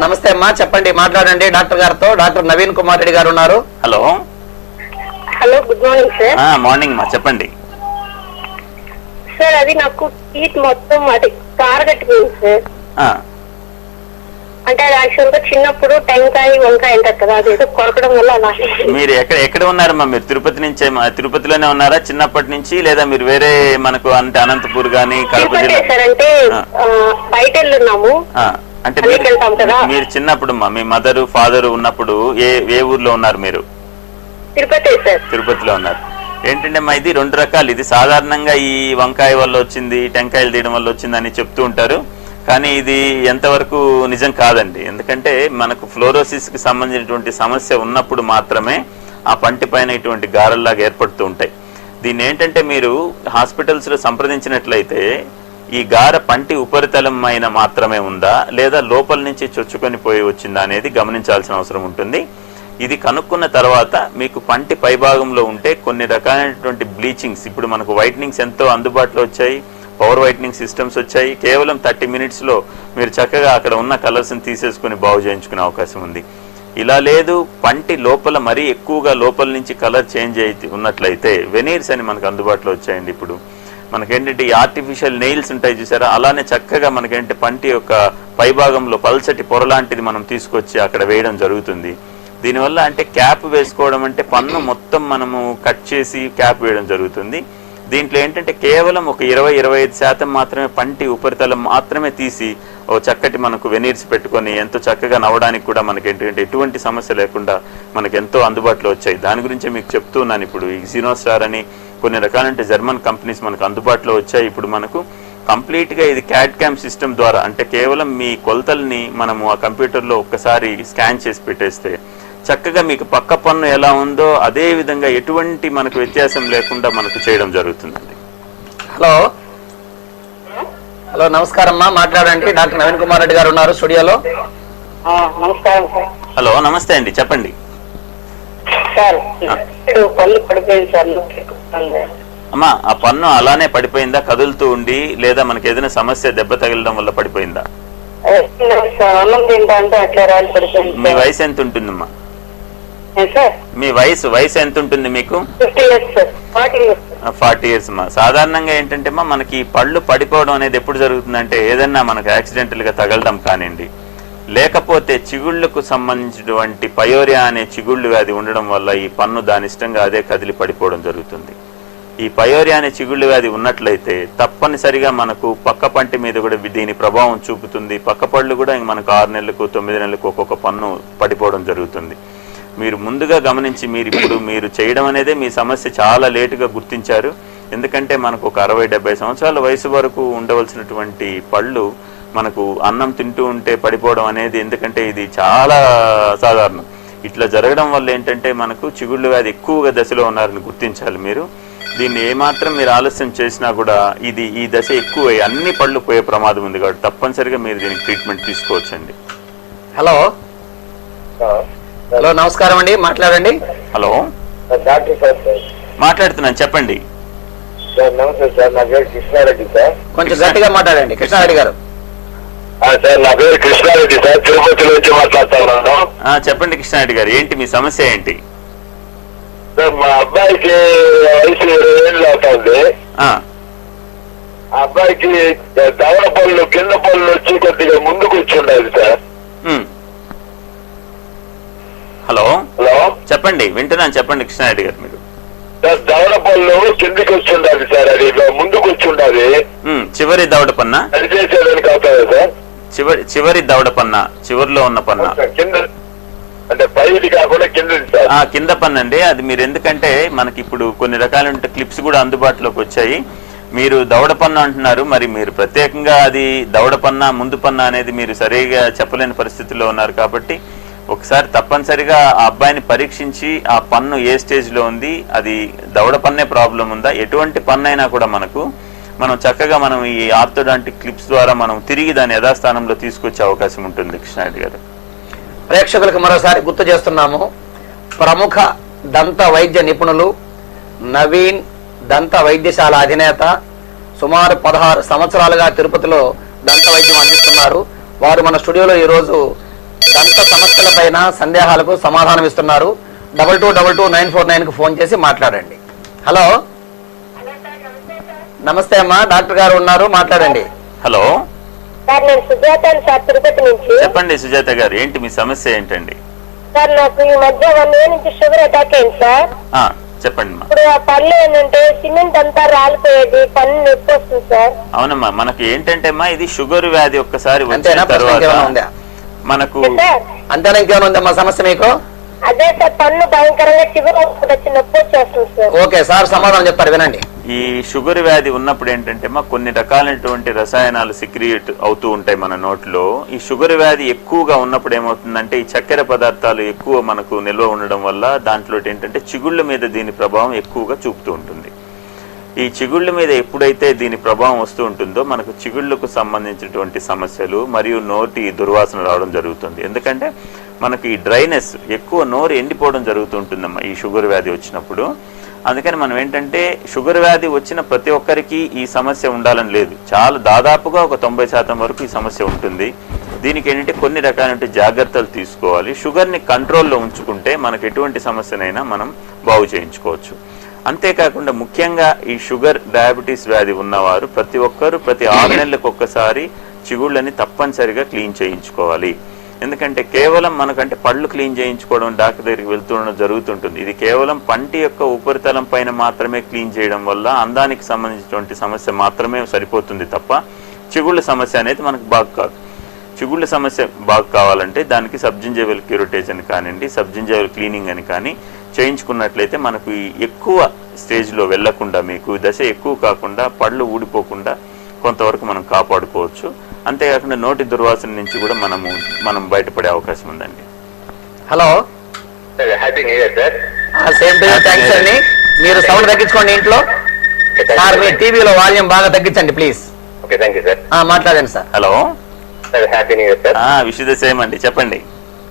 నమస్తే అమ్మా, చెప్పండి, మాట్లాడండి డాక్టర్ గారితో. డాక్టర్ నవీన్ కుమార్ రెడ్డి గారు ఉన్నారు. Hello hello, good morning sir. Morning మా, చెప్పండి. సార్ అది నాకు టీత్ మొత్తం అది కారగట్టిపోయింది సార్. అంటే అది యాక్చువల్ గా చిన్నప్పుడు టెంకాయ వంకాయ అంటారు కదా, అది ఏదో కొరకడం వల్ల అలా. మీరు ఎక్కడ ఉన్నారమ్మా? మీరు తిరుపతి నుంచే, తిరుపతిలోనే ఉన్నారా చిన్నప్పటి నుంచి, లేదా మీరు వేరే మనకు అంటే అనంతపూర్ గానీ కడప జిల్లా? సార్ అంటే బయట వెళ్ళున్నాము. అంటే మీరు చిన్నప్పుడు మీ మదరు ఫాదరు ఉన్నప్పుడు ఏ ఊర్లో ఉన్నారు మీరు? తిరుపతి సార్. తిరుపతిలో ఉన్నారు. ఏంటంటే మా ఇది 2 రకాలు. ఇది సాధారణంగా ఈ వంకాయ వల్ల వచ్చింది, టెంకాయలు తీయడం వల్ల వచ్చిందని చెప్తూ ఉంటారు, కానీ ఇది ఎంతవరకు నిజం కాదండి. ఎందుకంటే మనకు ఫ్లోరోసిస్ కి సంబంధించినటువంటి సమస్య ఉన్నప్పుడు మాత్రమే ఆ పంటి పైన ఇటువంటి గారల్లాగా ఏర్పడుతూ ఉంటాయి. దీన్ని ఏంటంటే మీరు హాస్పిటల్స్ లో సంప్రదించినట్లయితే ఈ గార పంటి ఉపరితలం అయిన మాత్రమే ఉందా, లేదా లోపల నుంచి చొచ్చుకొని పోయి వచ్చిందా అనేది గమనించాల్సిన అవసరం ఉంటుంది. ఇది కనుక్కున్న తర్వాత మీకు పంటి పైభాగంలో ఉంటే కొన్ని రకాలైనటువంటి బ్లీచింగ్స్, ఇప్పుడు మనకు వైట్నింగ్స్ ఎంతో అందుబాటులో వచ్చాయి, పవర్ వైట్నింగ్ సిస్టమ్స్ వచ్చాయి. కేవలం 30 minutes లో మీరు చక్కగా అక్కడ ఉన్న కలర్స్ని తీసేసుకుని బాగు చేయించుకునే అవకాశం ఉంది. ఇలా లేదు, పంటి లోపల మరీ ఎక్కువగా లోపల నుంచి కలర్ చేంజ్ అయితే ఉన్నట్లయితే వెనీర్స్ అని మనకు అందుబాటులో వచ్చాయండి. ఇప్పుడు మనకేంటంటే ఈ ఆర్టిఫిషియల్ నెయిల్స్ ఉంటాయి చూసారా, అలానే చక్కగా మనకేంటే పంటి యొక్క పైభాగంలో పల్చటి పొర లాంటిది మనం తీసుకొచ్చి అక్కడ వేయడం జరుగుతుంది. దీనివల్ల అంటే క్యాప్ వేసుకోవడం అంటే పన్ను మొత్తం మనము కట్ చేసి క్యాప్ వేయడం జరుగుతుంది. దీంట్లో ఏంటంటే కేవలం ఒక 20-25% మాత్రమే పంటి ఉపరితలం మాత్రమే తీసి ఓ చక్కటి మనకు వెనీర్స్ పెట్టుకొని ఎంతో చక్కగా నవ్వడానికి కూడా మనకి ఏంటంటే ఎటువంటి సమస్య లేకుండా మనకి ఎంతో అందుబాటులో వచ్చాయి. దాని గురించి మీకు చెప్తున్నాను. ఇప్పుడు ఈ జీనోస్టార్ అని కొన్ని రకాలంటే జర్మన్ కంపెనీస్ మనకు అందుబాటులో వచ్చాయి. ఇప్పుడు మనకు కంప్లీట్ గా ఇది క్యాడ్ క్యామ్ సిస్టమ్ ద్వారా అంటే కేవలం మీ కొలతల్ని మనము ఆ కంప్యూటర్ లో ఒక్కసారి స్కాన్ చేసి పెట్టేస్తే చక్కగా మీకు పక్క పన్ను ఎలా ఉందో అదే విధంగా ఎటువంటి మనకు వ్యత్యాసం లేకుండా మనకు చేయడం జరుగుతుందండి. హలో హలో, నమస్కారం అమ్మా, మాట్లాడండి. డాక్టర్ నవీన్ కుమార్ రెడ్డి గారు ఉన్నారు స్టూడియోలో. నమస్కారం సార్. హలో, నమస్తే అండి, చెప్పండి. సార్ పళ్ళు పడిపోయింది సార్. అమ్మా, ఆ పన్ను అలానే పడిపోయిందా, కదులుతూ ఉండి, లేదా మనకి ఏదైనా సమస్య దెబ్బ తగలడం వల్ల పడిపోయిందా? అన్నం తింటా అంటే అట్లా రాలి పడిపోయింది. మీ వయసు ఎంత ఉంటుందమ్మా? మీ వయసు ఎంత ఉంటుంది మీకు? 40 years అమ్మా. సాధారణంగా ఏంటంటే మనకి పళ్ళు పడిపోవడం అనేది ఎప్పుడు జరుగుతుందంటే ఏదన్నా మనకు యాక్సిడెంటల్ గా తగలడం కానివ్వండి, లేకపోతే చిగుళ్లకు సంబంధించినటువంటి పయోరియా అనే చిగుళ్ళు వ్యాధి ఉండడం వల్ల ఈ పన్ను దాని ఇష్టంగా అదే కదిలి పడిపోవడం జరుగుతుంది. ఈ పయోరియా అనే చిగుళ్ళు వ్యాధి ఉన్నట్లయితే తప్పనిసరిగా మనకు పక్క పంటి మీద కూడా దీని ప్రభావం చూపుతుంది. పక్క పళ్ళు కూడా మనకు 6 నెలలకు 9 నెలలకు ఒక్కొక్క పన్ను పడిపోవడం జరుగుతుంది. మీరు ముందుగా గమనించి మీరు చేయడం అనేదే మీ సమస్య చాలా లేటుగా గుర్తించారు. ఎందుకంటే మనకు ఒక 60-70 సంవత్సరాల వయసు వరకు ఉండవలసినటువంటి పళ్ళు మనకు అన్నం తింటూ ఉంటే పడిపోవడం అనేది, ఎందుకంటే ఇది చాలా సాధారణం. ఇట్లా జరగడం వల్ల ఏంటంటే మనకు చిగుళ్ళు వ్యాధి ఎక్కువగా దశలో ఉన్నారని గుర్తించాలి మీరు. దీన్ని ఏమాత్రం మీరు ఆలస్యం చేసినా కూడా ఈ దశ ఎక్కువ అన్ని పళ్ళు పోయే ప్రమాదం ఉంది. కాబట్టి తప్పనిసరిగా మీరు దీనికి ట్రీట్మెంట్ తీసుకోవచ్చండి. హలో హలో, నమస్కారం అండి, మాట్లాడండి. హలో, డాక్టర్ సార్ మాట్లాడుతున్నాను, చెప్పండి. సార్ నమస్తే సార్, నా పేరు కృష్ణారెడ్డి సార్. కొంచెం గట్టిగా మాట్లాడండి కృష్ణారెడ్డి గారు. సార్ నా పేరు కృష్ణారెడ్డి సార్, తిరుపతి నుంచి మాట్లాడుతున్నాను. చెప్పండి కృష్ణారెడ్డి గారు, ఏంటి మీ సమస్య ఏంటి? సార్ మా అబ్బాయికి వయసు 20 ఏళ్ళు అవుతుంది. ఆ అబ్బాయికి దవడ పళ్ళు కింద పళ్ళు వచ్చి కొద్దిగా ముందుకు వచ్చి ఉండాలి సార్. హలో హలో చెప్పండి, వింటున్నాను, చెప్పండి కృష్ణారెడ్డి గారు. మీరు సార్ దవడ పళ్ళు కిందికి వచ్చి ఉండాలి సార్, అది ముందుకు వచ్చి ఉండాలి. చివరి దవడ పన్నా అది చేసేదానికి అవుతుందా సార్? చివరి దవడ పన్నా, చివరిలో ఉన్న పన్నా కింద అంటే పైది కాకుండా కిందది సార్. కింద పన్ను అండి. అది మీరు ఎందుకంటే మనకి ఇప్పుడు కొన్ని రకాల క్లిప్స్ కూడా అందుబాటులోకి వచ్చాయి. మీరు దవడ పన్ను అంటున్నారు, మరి మీరు ప్రత్యేకంగా అది దవడ పన్నా ముందు పన్నా అనేది మీరు సరిగా చెప్పలేని పరిస్థితుల్లో ఉన్నారు. కాబట్టి ఒకసారి తప్పనిసరిగా ఆ అబ్బాయిని పరీక్షించి ఆ పన్ను ఏ స్టేజ్లో ఉంది, అది దవడ పన్నే ప్రాబ్లం ఉందా, ఎటువంటి పన్ను అయినా కూడా మనం చక్కగా మనం ఈ ఆర్థోడాంటిక్ క్లిప్స్ ద్వారా మనం తిరిగి దాని యథాస్థానంలో తీసుకొచ్చే అవకాశం ఉంటుంది. కృష్ణారెడ్డి గారు, ప్రేక్షకులకు మరోసారి గుర్తు చేస్తున్నాము. ప్రముఖ దంత వైద్య నిపుణులు, నవీన్ దంత వైద్యశాల అధినేత, సుమారు 16 సంవత్సరాలుగా తిరుపతిలో దంత వైద్యం అందిస్తున్నారు. వారు మన స్టూడియోలో ఈరోజు దంత సమస్యలపైన సందేహాలకు సమాధానం ఇస్తున్నారు. 22229449కు ఫోన్ చేసి మాట్లాడండి. హలో, నమస్తే అమ్మా, డాక్టర్ గారు ఉన్నారు, మాట్లాడండి. హలో సార్, నేను సుజాత సార్, తిరుపతి నుంచి. చెప్పండి సుజాత గారు, ఏంటి మీ సమస్య ఏంటండి? సార్, నాకు ఈ మధ్య 1 year నుంచి షుగర్ అటాక్ అయింది సార్. చెప్పండి. ఇప్పుడు ఆ పళ్ళు ఏంటంటే సిమెంట్ అంతా రాలిపోయేది, పన్ను నొప్పి వస్తుంది సార్. అవునమ్మా, మనకి ఏంటంటే అమ్మా ఇది షుగర్ వ్యాధి ఒక్కసారి వచ్చిన తర్వాత మనకు అంతేనా, ఇంకేమైనా ఉందమ్మా సమస్య మీకు? అదే సార్, పన్ను భయంకరంగా చివరి వచ్చి నొప్పి వచ్చేస్తుంది సార్. ఓకే సార్, సమాధానం చెప్తారు, వినండి. ఈ షుగర్ వ్యాధి ఉన్నప్పుడు ఏంటంటే కొన్ని రకాలైనటువంటి రసాయనాలు సిక్రియేట్ అవుతూ ఉంటాయి మన నోట్లో. ఈ షుగర్ వ్యాధి ఎక్కువగా ఉన్నప్పుడు ఏమవుతుందంటే ఈ చక్కెర పదార్థాలు ఎక్కువ మనకు నిల్వ ఉండడం వల్ల దాంట్లో ఏంటంటే చిగుళ్ళ మీద దీని ప్రభావం ఎక్కువగా చూపుతూ ఉంటుంది. ఈ చిగుళ్ళ మీద ఎప్పుడైతే దీని ప్రభావం వస్తూ ఉంటుందో మనకు చిగుళ్ళకు సంబంధించినటువంటి సమస్యలు మరియు నోటి దుర్వాసన రావడం జరుగుతుంది. ఎందుకంటే మనకి ఈ డ్రైనెస్ ఎక్కువ, నోరు ఎండిపోవడం జరుగుతూ ఉంటుందమ్మా ఈ షుగర్ వ్యాధి వచ్చినప్పుడు. అందుకని మనం ఏంటంటే షుగర్ వ్యాధి వచ్చిన ప్రతి ఒక్కరికి ఈ సమస్య ఉండాలని లేదు. దాదాపుగా ఒక 90% వరకు ఈ సమస్య ఉంటుంది. దీనికి ఏంటంటే కొన్ని రకాలైన జాగ్రత్తలు తీసుకోవాలి. షుగర్ని కంట్రోల్లో ఉంచుకుంటే మనకు ఎటువంటి సమస్యనైనా మనం బాగు చేయించుకోవచ్చు. అంతేకాకుండా ముఖ్యంగా ఈ షుగర్ డయాబెటీస్ వ్యాధి ఉన్నవారు ప్రతి ఒక్కరు ప్రతి 6 నెలలకు ఒక్కసారి చిగుళ్ళని తప్పనిసరిగా క్లీన్ చేయించుకోవాలి. ఎందుకంటే కేవలం మనకంటే పళ్ళు క్లీన్ చేయించుకోవడం డాక్టర్ దగ్గరికి వెళ్తుండడం జరుగుతుంటుంది. ఇది కేవలం పంటి యొక్క ఉపరితలం పైన మాత్రమే క్లీన్ చేయడం వల్ల అందానికి సంబంధించినటువంటి సమస్య మాత్రమే సరిపోతుంది తప్ప చిగుళ్ళ సమస్య అనేది మనకు బాగు కాదు. చిగుళ్ళ సమస్య బాగు కావాలంటే దానికి సబ్జింజైవల్ క్యూరిటేజ్ అని కానివ్వండి, సబ్జింజైవల్ క్లీనింగ్ అని కానీ చేయించుకున్నట్లయితే మనకు ఎక్కువ స్టేజ్లో వెళ్లకుండా, మీకు దశ ఎక్కువ కాకుండా, పళ్ళు ఊడిపోకుండా కొంతవరకు మనం కాపాడుకోవచ్చు. అంతేకాకుండా నోటి దుర్వాసన నుంచి కూడా మనం బయటపడే అవకాశం ఉందండి. Hello, happy new year sir. Same to you, thanks అండి. మీరు సౌండ్ తగ్గించుకోండి ఇంట్లో. సార్, మీ టీవీలో వాల్యూమ్ బాగా తగ్గించండి please. Okay, thank you sir. మాట్లాడండి sir. Hello sir, happy new year sir. Wish the same అండి, చెప్పండి.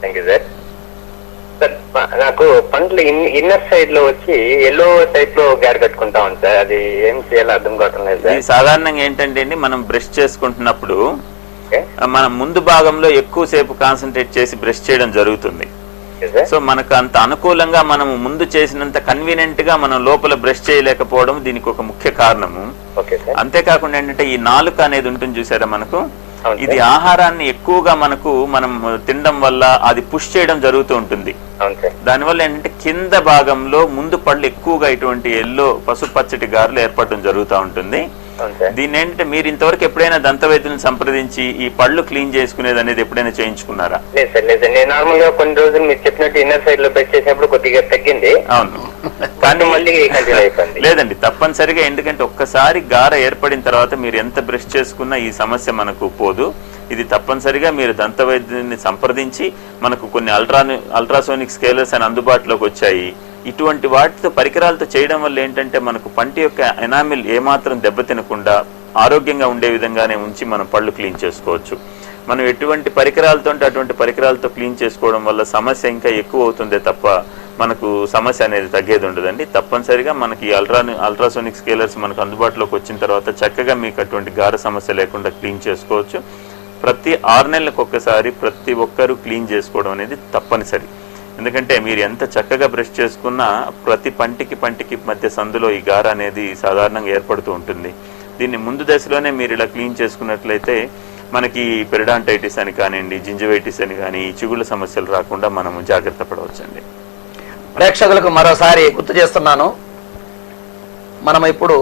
Thank you sir. సార్, నాకు పండ్లు ఇన్నర్ సైడ్ లో వచ్చి ఎల్లో టైప్ లో గ్యార్ కట్టుకుంటా ఉంది సార్, అది ఏం చేయాలో అర్థం కావటం లేదు సార్. సాధారణంగా ఏంటంటే అండి, మనం బ్రష్ చేసుకుంటున్నప్పుడు మనం ముందు భాగంలో ఎక్కువసేపు కాన్సన్ట్రేట్ చేసి బ్రష్ చేయడం జరుగుతుంది. సో మనకు అంత అనుకూలంగా మనం ముందు చేసినంత కన్వీనియంట్ గా మనం లోపల బ్రష్ చేయలేకపోవడం దీనికి ఒక ముఖ్య కారణము. అంతేకాకుండా ఏంటంటే ఈ నాలుక అనేది ఉంటుంది చూసారా మనకు, ఇది ఆహారాన్ని ఎక్కువగా మనం తినడం వల్ల అది పుష్ చేయడం జరుగుతూ ఉంటుంది. దానివల్ల ఏంటంటే కింద భాగంలో ముందు పళ్ళు ఎక్కువగా ఇటువంటి ఎల్లో పసుపచ్చటి గారులు ఏర్పడడం జరుగుతూ ఉంటుంది. దీన్ని ఏంటంటే మీరు ఇంతవరకు ఎప్పుడైనా దంత వైద్యులను సంప్రదించి ఈ పళ్ళు క్లీన్ చేసుకునేది అనేది ఎప్పుడైనా చేయించుకున్నారా? లేదు సార్, లేదు. నేను నార్మల్ గా కొన్ని రోజులు మీరు చెప్పినట్టు ఇన్నర్ సైడ్ లో బ్రష్ చేసినప్పుడు కొద్దిగా తగ్గింది. అవును, కానీ మళ్ళీ లేదండి, తప్పనిసరిగా. ఎందుకంటే ఒక్కసారి గార ఏర్పడిన తర్వాత మీరు ఎంత బ్రష్ చేసుకున్నా ఈ సమస్య మనకు పోదు. ఇది తప్పనిసరిగా మీరు దంత వైద్యుని సంప్రదించి, మనకు కొన్ని అల్ట్రాసోనిక్ స్కేలర్స్ అని అందుబాటులోకి వచ్చాయి. ఇటువంటి వాటితో పరికరాలతో చేయడం వల్ల ఏంటంటే మనకు పంటి యొక్క ఎనామిల్ ఏమాత్రం దెబ్బతినకుండా ఆరోగ్యంగా ఉండే విధంగానే ఉంచి మనం పళ్ళు క్లీన్ చేసుకోవచ్చు. మనం ఎటువంటి పరికరాలతో అంటే అటువంటి పరికరాలతో క్లీన్ చేసుకోవడం వల్ల సమస్య ఇంకా ఎక్కువ అవుతుందే తప్ప మనకు సమస్య అనేది తగ్గేది ఉండదండి. తప్పనిసరిగా మనకి అల్ట్రాసోనిక్ స్కేలర్స్ మనకు అందుబాటులోకి వచ్చిన తర్వాత చక్కగా మీకు అటువంటి గార సమస్య లేకుండా క్లీన్ చేసుకోవచ్చు. ప్రతి 6 నెలలకు ఒక్కసారి ప్రతి ఒక్కరూ క్లీన్ చేసుకోవడం అనేది తప్పనిసరి. ఎందుకంటే మీరు ఎంత చక్కగా బ్రష్ చేసుకున్నా ప్రతి పంటికి మధ్య సందులో ఈ గార అనేది సాధారణంగా ఏర్పడుతూ ఉంటుంది. దీన్ని ముందు దశలోనే మీరు ఇలా క్లీన్ చేసుకున్నట్లయితే మనకి పెరిడాంటైటిస్ అని కానివ్వండి, జింజివైటిస్ అని కానీ ఈ చిగుళ్ళ సమస్యలు రాకుండా మనము జాగ్రత్త పడవచ్చండి. ప్రేక్షకులకు మరోసారి గుర్తు చేస్తున్నాను, మనం ఇప్పుడు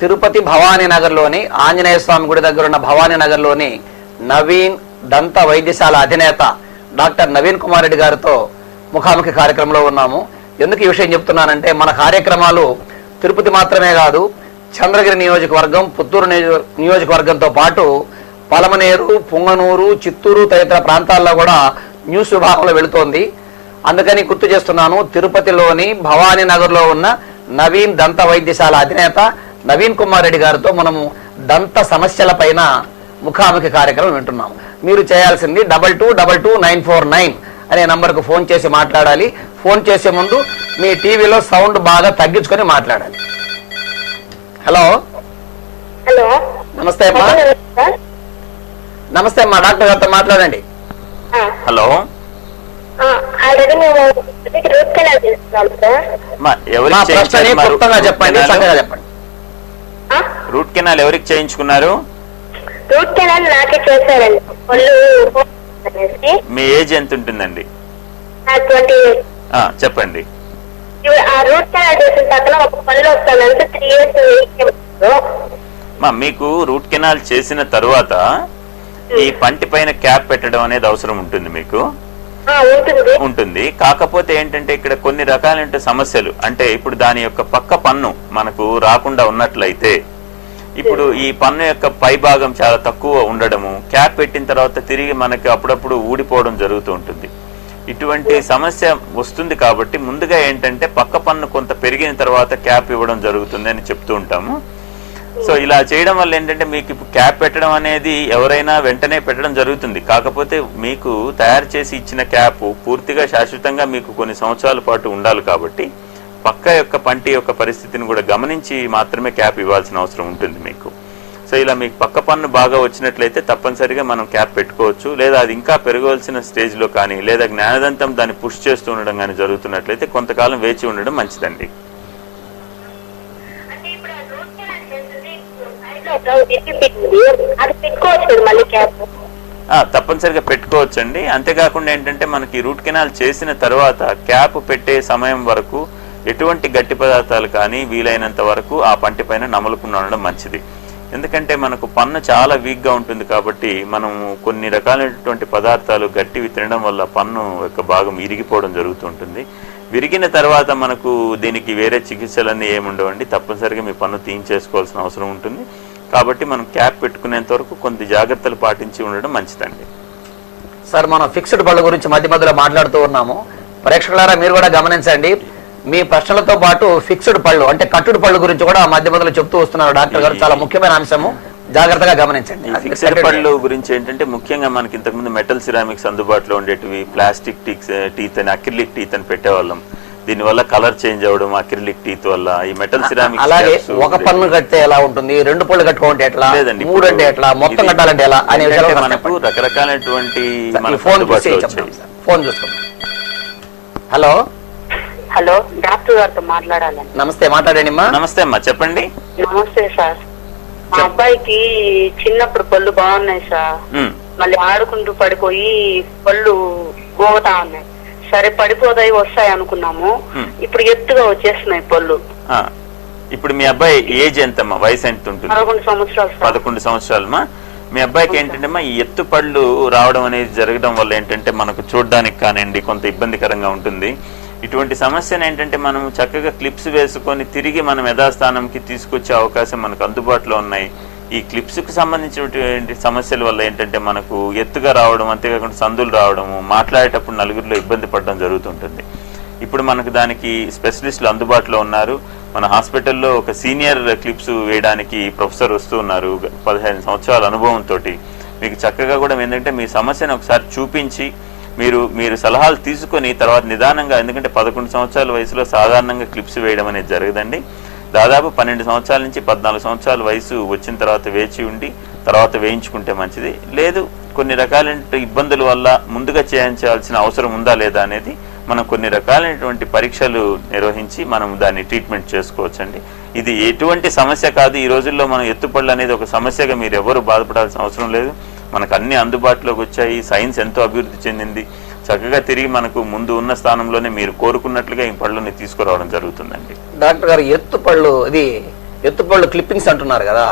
తిరుపతి భవానీ నగర్లోని ఆంజనేయ స్వామి గుడి దగ్గర ఉన్న భవానీ నగర్లోని నవీన్ దంత వైద్యశాల అధినేత డాక్టర్ నవీన్ కుమార్ రెడ్డి గారితో ముఖాముఖి కార్యక్రమంలో ఉన్నాము. ఎందుకు ఈ విషయం చెప్తున్నానంటే, మన కార్యక్రమాలు తిరుపతి మాత్రమే కాదు, చంద్రగిరి నియోజకవర్గం, పుత్తూరు నియోజకవర్గంతో పాటు పలమనేరు, పుంగనూరు, చిత్తూరు తదితర ప్రాంతాల్లో కూడా న్యూస్ విభాగంలో వెళుతోంది. అందుకని గుర్తు చేస్తున్నాను, తిరుపతిలోని భవానీ నగర్లో ఉన్న నవీన్ దంత వైద్యశాల అధినేత నవీన్ కుమార్ రెడ్డి గారితో మనము దంత సమస్యల పైన ముఖాముఖి కార్యక్రమం వింటున్నాము. మీరు చేయాల్సింది 22222949 అనే నంబర్కు ఫోన్ చేసి మాట్లాడాలి. ఫోన్ చేసే ముందు మీ టీవీలో సౌండ్ బాగా తగ్గించుకొని మాట్లాడాలి. హలో హలో, నమస్తే అమ్మా. నమస్తే అమ్మా, డాక్టర్ గారితో మాట్లాడండి. హలో, రూట్ కెనాల్ చేస్తున్నాం సార్. మా ప్రశ్నని క్లుప్తంగా చెప్పండి, చక్కగా చెప్పండి. రూట్ కెనాల్ ఎవరికి చేయించుకున్నారు? రూట్ కెనాల్ నాకే చేశారండి. మీ ఏజ్ ఎంత ఉంటుందండి? 20 years. చెప్పండి. ఆ రూట్ కెనాల్ చేసిన పక్కన ఒక పళ్ళు వస్తానంటే 3 years. మీకు రూట్ కెనాల్ చేసిన తర్వాత ఈ పంటి పైన క్యాప్ పెట్టడం అనేది అవసరం ఉంటుంది మీకు. ఉంటుంది. కాకపోతే ఏంటంటే ఇక్కడ కొన్ని రకాలైన సమస్యలు, అంటే ఇప్పుడు దాని యొక్క పక్క పన్ను మనకు రాకుండా ఉన్నట్లయితే, ఇప్పుడు ఈ పన్ను యొక్క పై భాగం చాలా తక్కువ ఉండడము, క్యాప్ పెట్టిన తర్వాత తిరిగి మనకి అప్పుడప్పుడు ఊడిపోవడం జరుగుతూ ఉంటుంది. ఇటువంటి సమస్య వస్తుంది కాబట్టి ముందుగా ఏంటంటే పక్క పన్ను కొంత పెరిగిన తర్వాత క్యాప్ ఇవ్వడం జరుగుతుంది అని చెప్తూ ఉంటాము. సో ఇలా చేయడం వల్ల ఏంటంటే మీకు ఇప్పుడు క్యాప్ పెట్టడం అనేది ఎవరైనా వెంటనే పెట్టడం జరుగుతుంది. కాకపోతే మీకు తయారు చేసి ఇచ్చిన క్యాప్ పూర్తిగా శాశ్వతంగా మీకు కొన్ని సంవత్సరాల పాటు ఉండాలి కాబట్టి పక్క యొక్క పంటి యొక్క పరిస్థితిని కూడా గమనించి మాత్రమే క్యాప్ ఇవ్వాల్సిన అవసరం ఉంటుంది మీకు. సో ఇలా మీకు పక్క పన్ను బాగా వచ్చినట్లయితే తప్పనిసరిగా మనం క్యాప్ పెట్టుకోవచ్చు. లేదా అది ఇంకా పెరగవలసిన స్టేజ్లో కానీ, లేదా జ్ఞానదంతం దాన్ని పుష్ చేస్తూ ఉండడం కానీ జరుగుతున్నట్లయితే కొంతకాలం వేచి ఉండడం మంచిదండి. తప్పనిసరిగా పెట్టుకోవచ్చండి. అంతేకాకుండా ఏంటంటే మనకి రూట్ కెనాల్ చేసిన తర్వాత క్యాప్ పెట్టే సమయం వరకు ఎటువంటి గట్టి పదార్థాలు కానీ వీలైనంత వరకు ఆ పంటి పైన నమలకుండా ఉండడం మంచిది. ఎందుకంటే మనకు పన్ను చాలా వీక్గా ఉంటుంది కాబట్టి మనం కొన్ని రకాలైనటువంటి పదార్థాలు గట్టివి తినడం వల్ల పన్ను యొక్క భాగం ఇరిగిపోవడం జరుగుతుంటుంది. విరిగిన తర్వాత మనకు దీనికి వేరే చికిత్సలన్నీ ఏముండవండి, తప్పనిసరిగా మీ పన్ను తీయించేసుకోవాల్సిన అవసరం ఉంటుంది. కాబట్టి మనం క్యాప్ పెట్టుకునేంత వరకు కొన్ని జాగ్రత్తలు పాటించి ఉండడం మంచిదండి. సార్, మనం ఫిక్స్డ్ పళ్ళ గురించి మధ్య మధ్యలో మాట్లాడుతూ ఉన్నాము. ప్రేక్షకులారా మీరు కూడా గమనించండి, మీ ప్రశ్నలతో పాటు ఫిక్స్డ్ పళ్ళు అంటే కట్టుడు పళ్ళు గురించి కూడా మధ్య మధ్యలో చెప్తూ వస్తున్నారు డాక్టర్ గారు. చాలా ముఖ్యమైన అంశము, జాగ్రత్తగా గమనించండి. ఫిక్స్డ్ పళ్ళు గురించి ఏంటంటే ముఖ్యంగా మనకి ఇంతకుముందు మెటల్ సిరామిక్స్ అందుబాటులో ఉండేటివి, ప్లాస్టిక్ టీత్ అని, అక్రిలిక్ టీత్ అని పెట్టేవాళ్ళం. దీనివల్ల కలర్ చేంజ్ అవ్వడం అక్రిలిక్ టీత్ వల్ల. ఈ మెటల్ సిరామిక్స్ అలాగే ఒక పన్ను కడితే ఎలా ఉంటుంది, 2 పళ్ళు కట్టుకుంటే ఎట్లా, లేదండి 3 అంటే ఎట్లా, మొత్తం కట్టాలంటే ఎలా అనే విషయాలు మనకు రకరకాలైనటువంటి ఫోన్ చూసుకుందాం. హలో హలో, డాక్టర్ గారితో మాట్లాడాలండి. నమస్తే, మాట్లాడండి అమ్మా. నమస్తే అమ్మా, చెప్పండి. నమస్తే సార్. మా అబ్బాయికి చిన్నప్పుడు పళ్ళు బాగున్నాయి సార్, మళ్ళీ ఆడుకుంటూ పడిపోయి పళ్ళు గోగుతా ఉన్నాయి. సరే పడిపోతాయి వస్తాయి అనుకున్నాము, ఇప్పుడు ఎత్తుగా వచ్చేస్తున్నాయి పళ్ళు. ఇప్పుడు మీ అబ్బాయి ఏజ్ ఎంతమ్మా, వయసు ఎంత ఉంటుంది? 11 సంవత్సరాలు. 11 సంవత్సరాలమ్మా. మీ అబ్బాయికి ఏంటంటే ఈ ఎత్తు పళ్ళు రావడం అనేది జరగడం వల్ల ఏంటంటే మనకు చూడడానికి కానివ్వండి కొంత ఇబ్బందికరంగా ఉంటుంది. ఇటువంటి సమస్యను ఏంటంటే మనం చక్కగా క్లిప్స్ వేసుకొని తిరిగి మనం యథాస్థానంకి తీసుకొచ్చే అవకాశం మనకు అందుబాటులో ఉన్నాయి. ఈ క్లిప్స్కి సంబంధించినటువంటి సమస్యల వల్ల ఏంటంటే మనకు ఎత్తుగా రావడం, అంతేకాకుండా సందులు రావడము, మాట్లాడేటప్పుడు నలుగురిలో ఇబ్బంది పడడం జరుగుతుంటుంది. ఇప్పుడు మనకు దానికి స్పెషలిస్టులు అందుబాటులో ఉన్నారు. మన హాస్పిటల్లో ఒక సీనియర్ క్లిప్స్ వేయడానికి ప్రొఫెసర్ వస్తూ ఉన్నారు 15 సంవత్సరాల అనుభవంతో. మీకు చక్కగా కూడా ఏంటంటే మీ సమస్యను ఒకసారి చూపించి మీరు సలహాలు తీసుకొని తర్వాత నిదానంగా, ఎందుకంటే 11 సంవత్సరాల వయసులో సాధారణంగా క్లిప్స్ వేయడం అనేది జరగదండి. దాదాపు 12 సంవత్సరాల నుంచి 14 సంవత్సరాల వయసు వచ్చిన తర్వాత వేచి ఉండి తర్వాత వేయించుకుంటే మంచిది. లేదు కొన్ని రకాలైన ఇబ్బందుల వల్ల ముందుగా చేయించాల్సిన అవసరం ఉందా లేదా అనేది మనం కొన్ని రకాలైనటువంటి పరీక్షలు నిర్వహించి మనం దాన్ని ట్రీట్మెంట్ చేసుకోవచ్చండి. ఇది ఎటువంటి సమస్య కాదు. ఈ రోజుల్లో మనం ఎత్తుపళ్ళు అనేది ఒక సమస్యగా మీరు ఎవరు బాధపడాల్సిన అవసరం లేదు. మనకు అన్ని అందుబాటులోకి వచ్చాయి. సైన్స్ ఎంతో అభివృద్ధి చెందింది. చక్కగా తిరిగి మనకు ముందు ఉన్న స్థానంలోనే మీరు కోరుకున్నట్లుగా ఈ పళ్ళని తీసుకురావడం జరుగుతుందండి. డాక్టర్ గారు, ఎత్తుపళ్ళు క్లిప్పింగ్స్ అంటున్నారు కదా,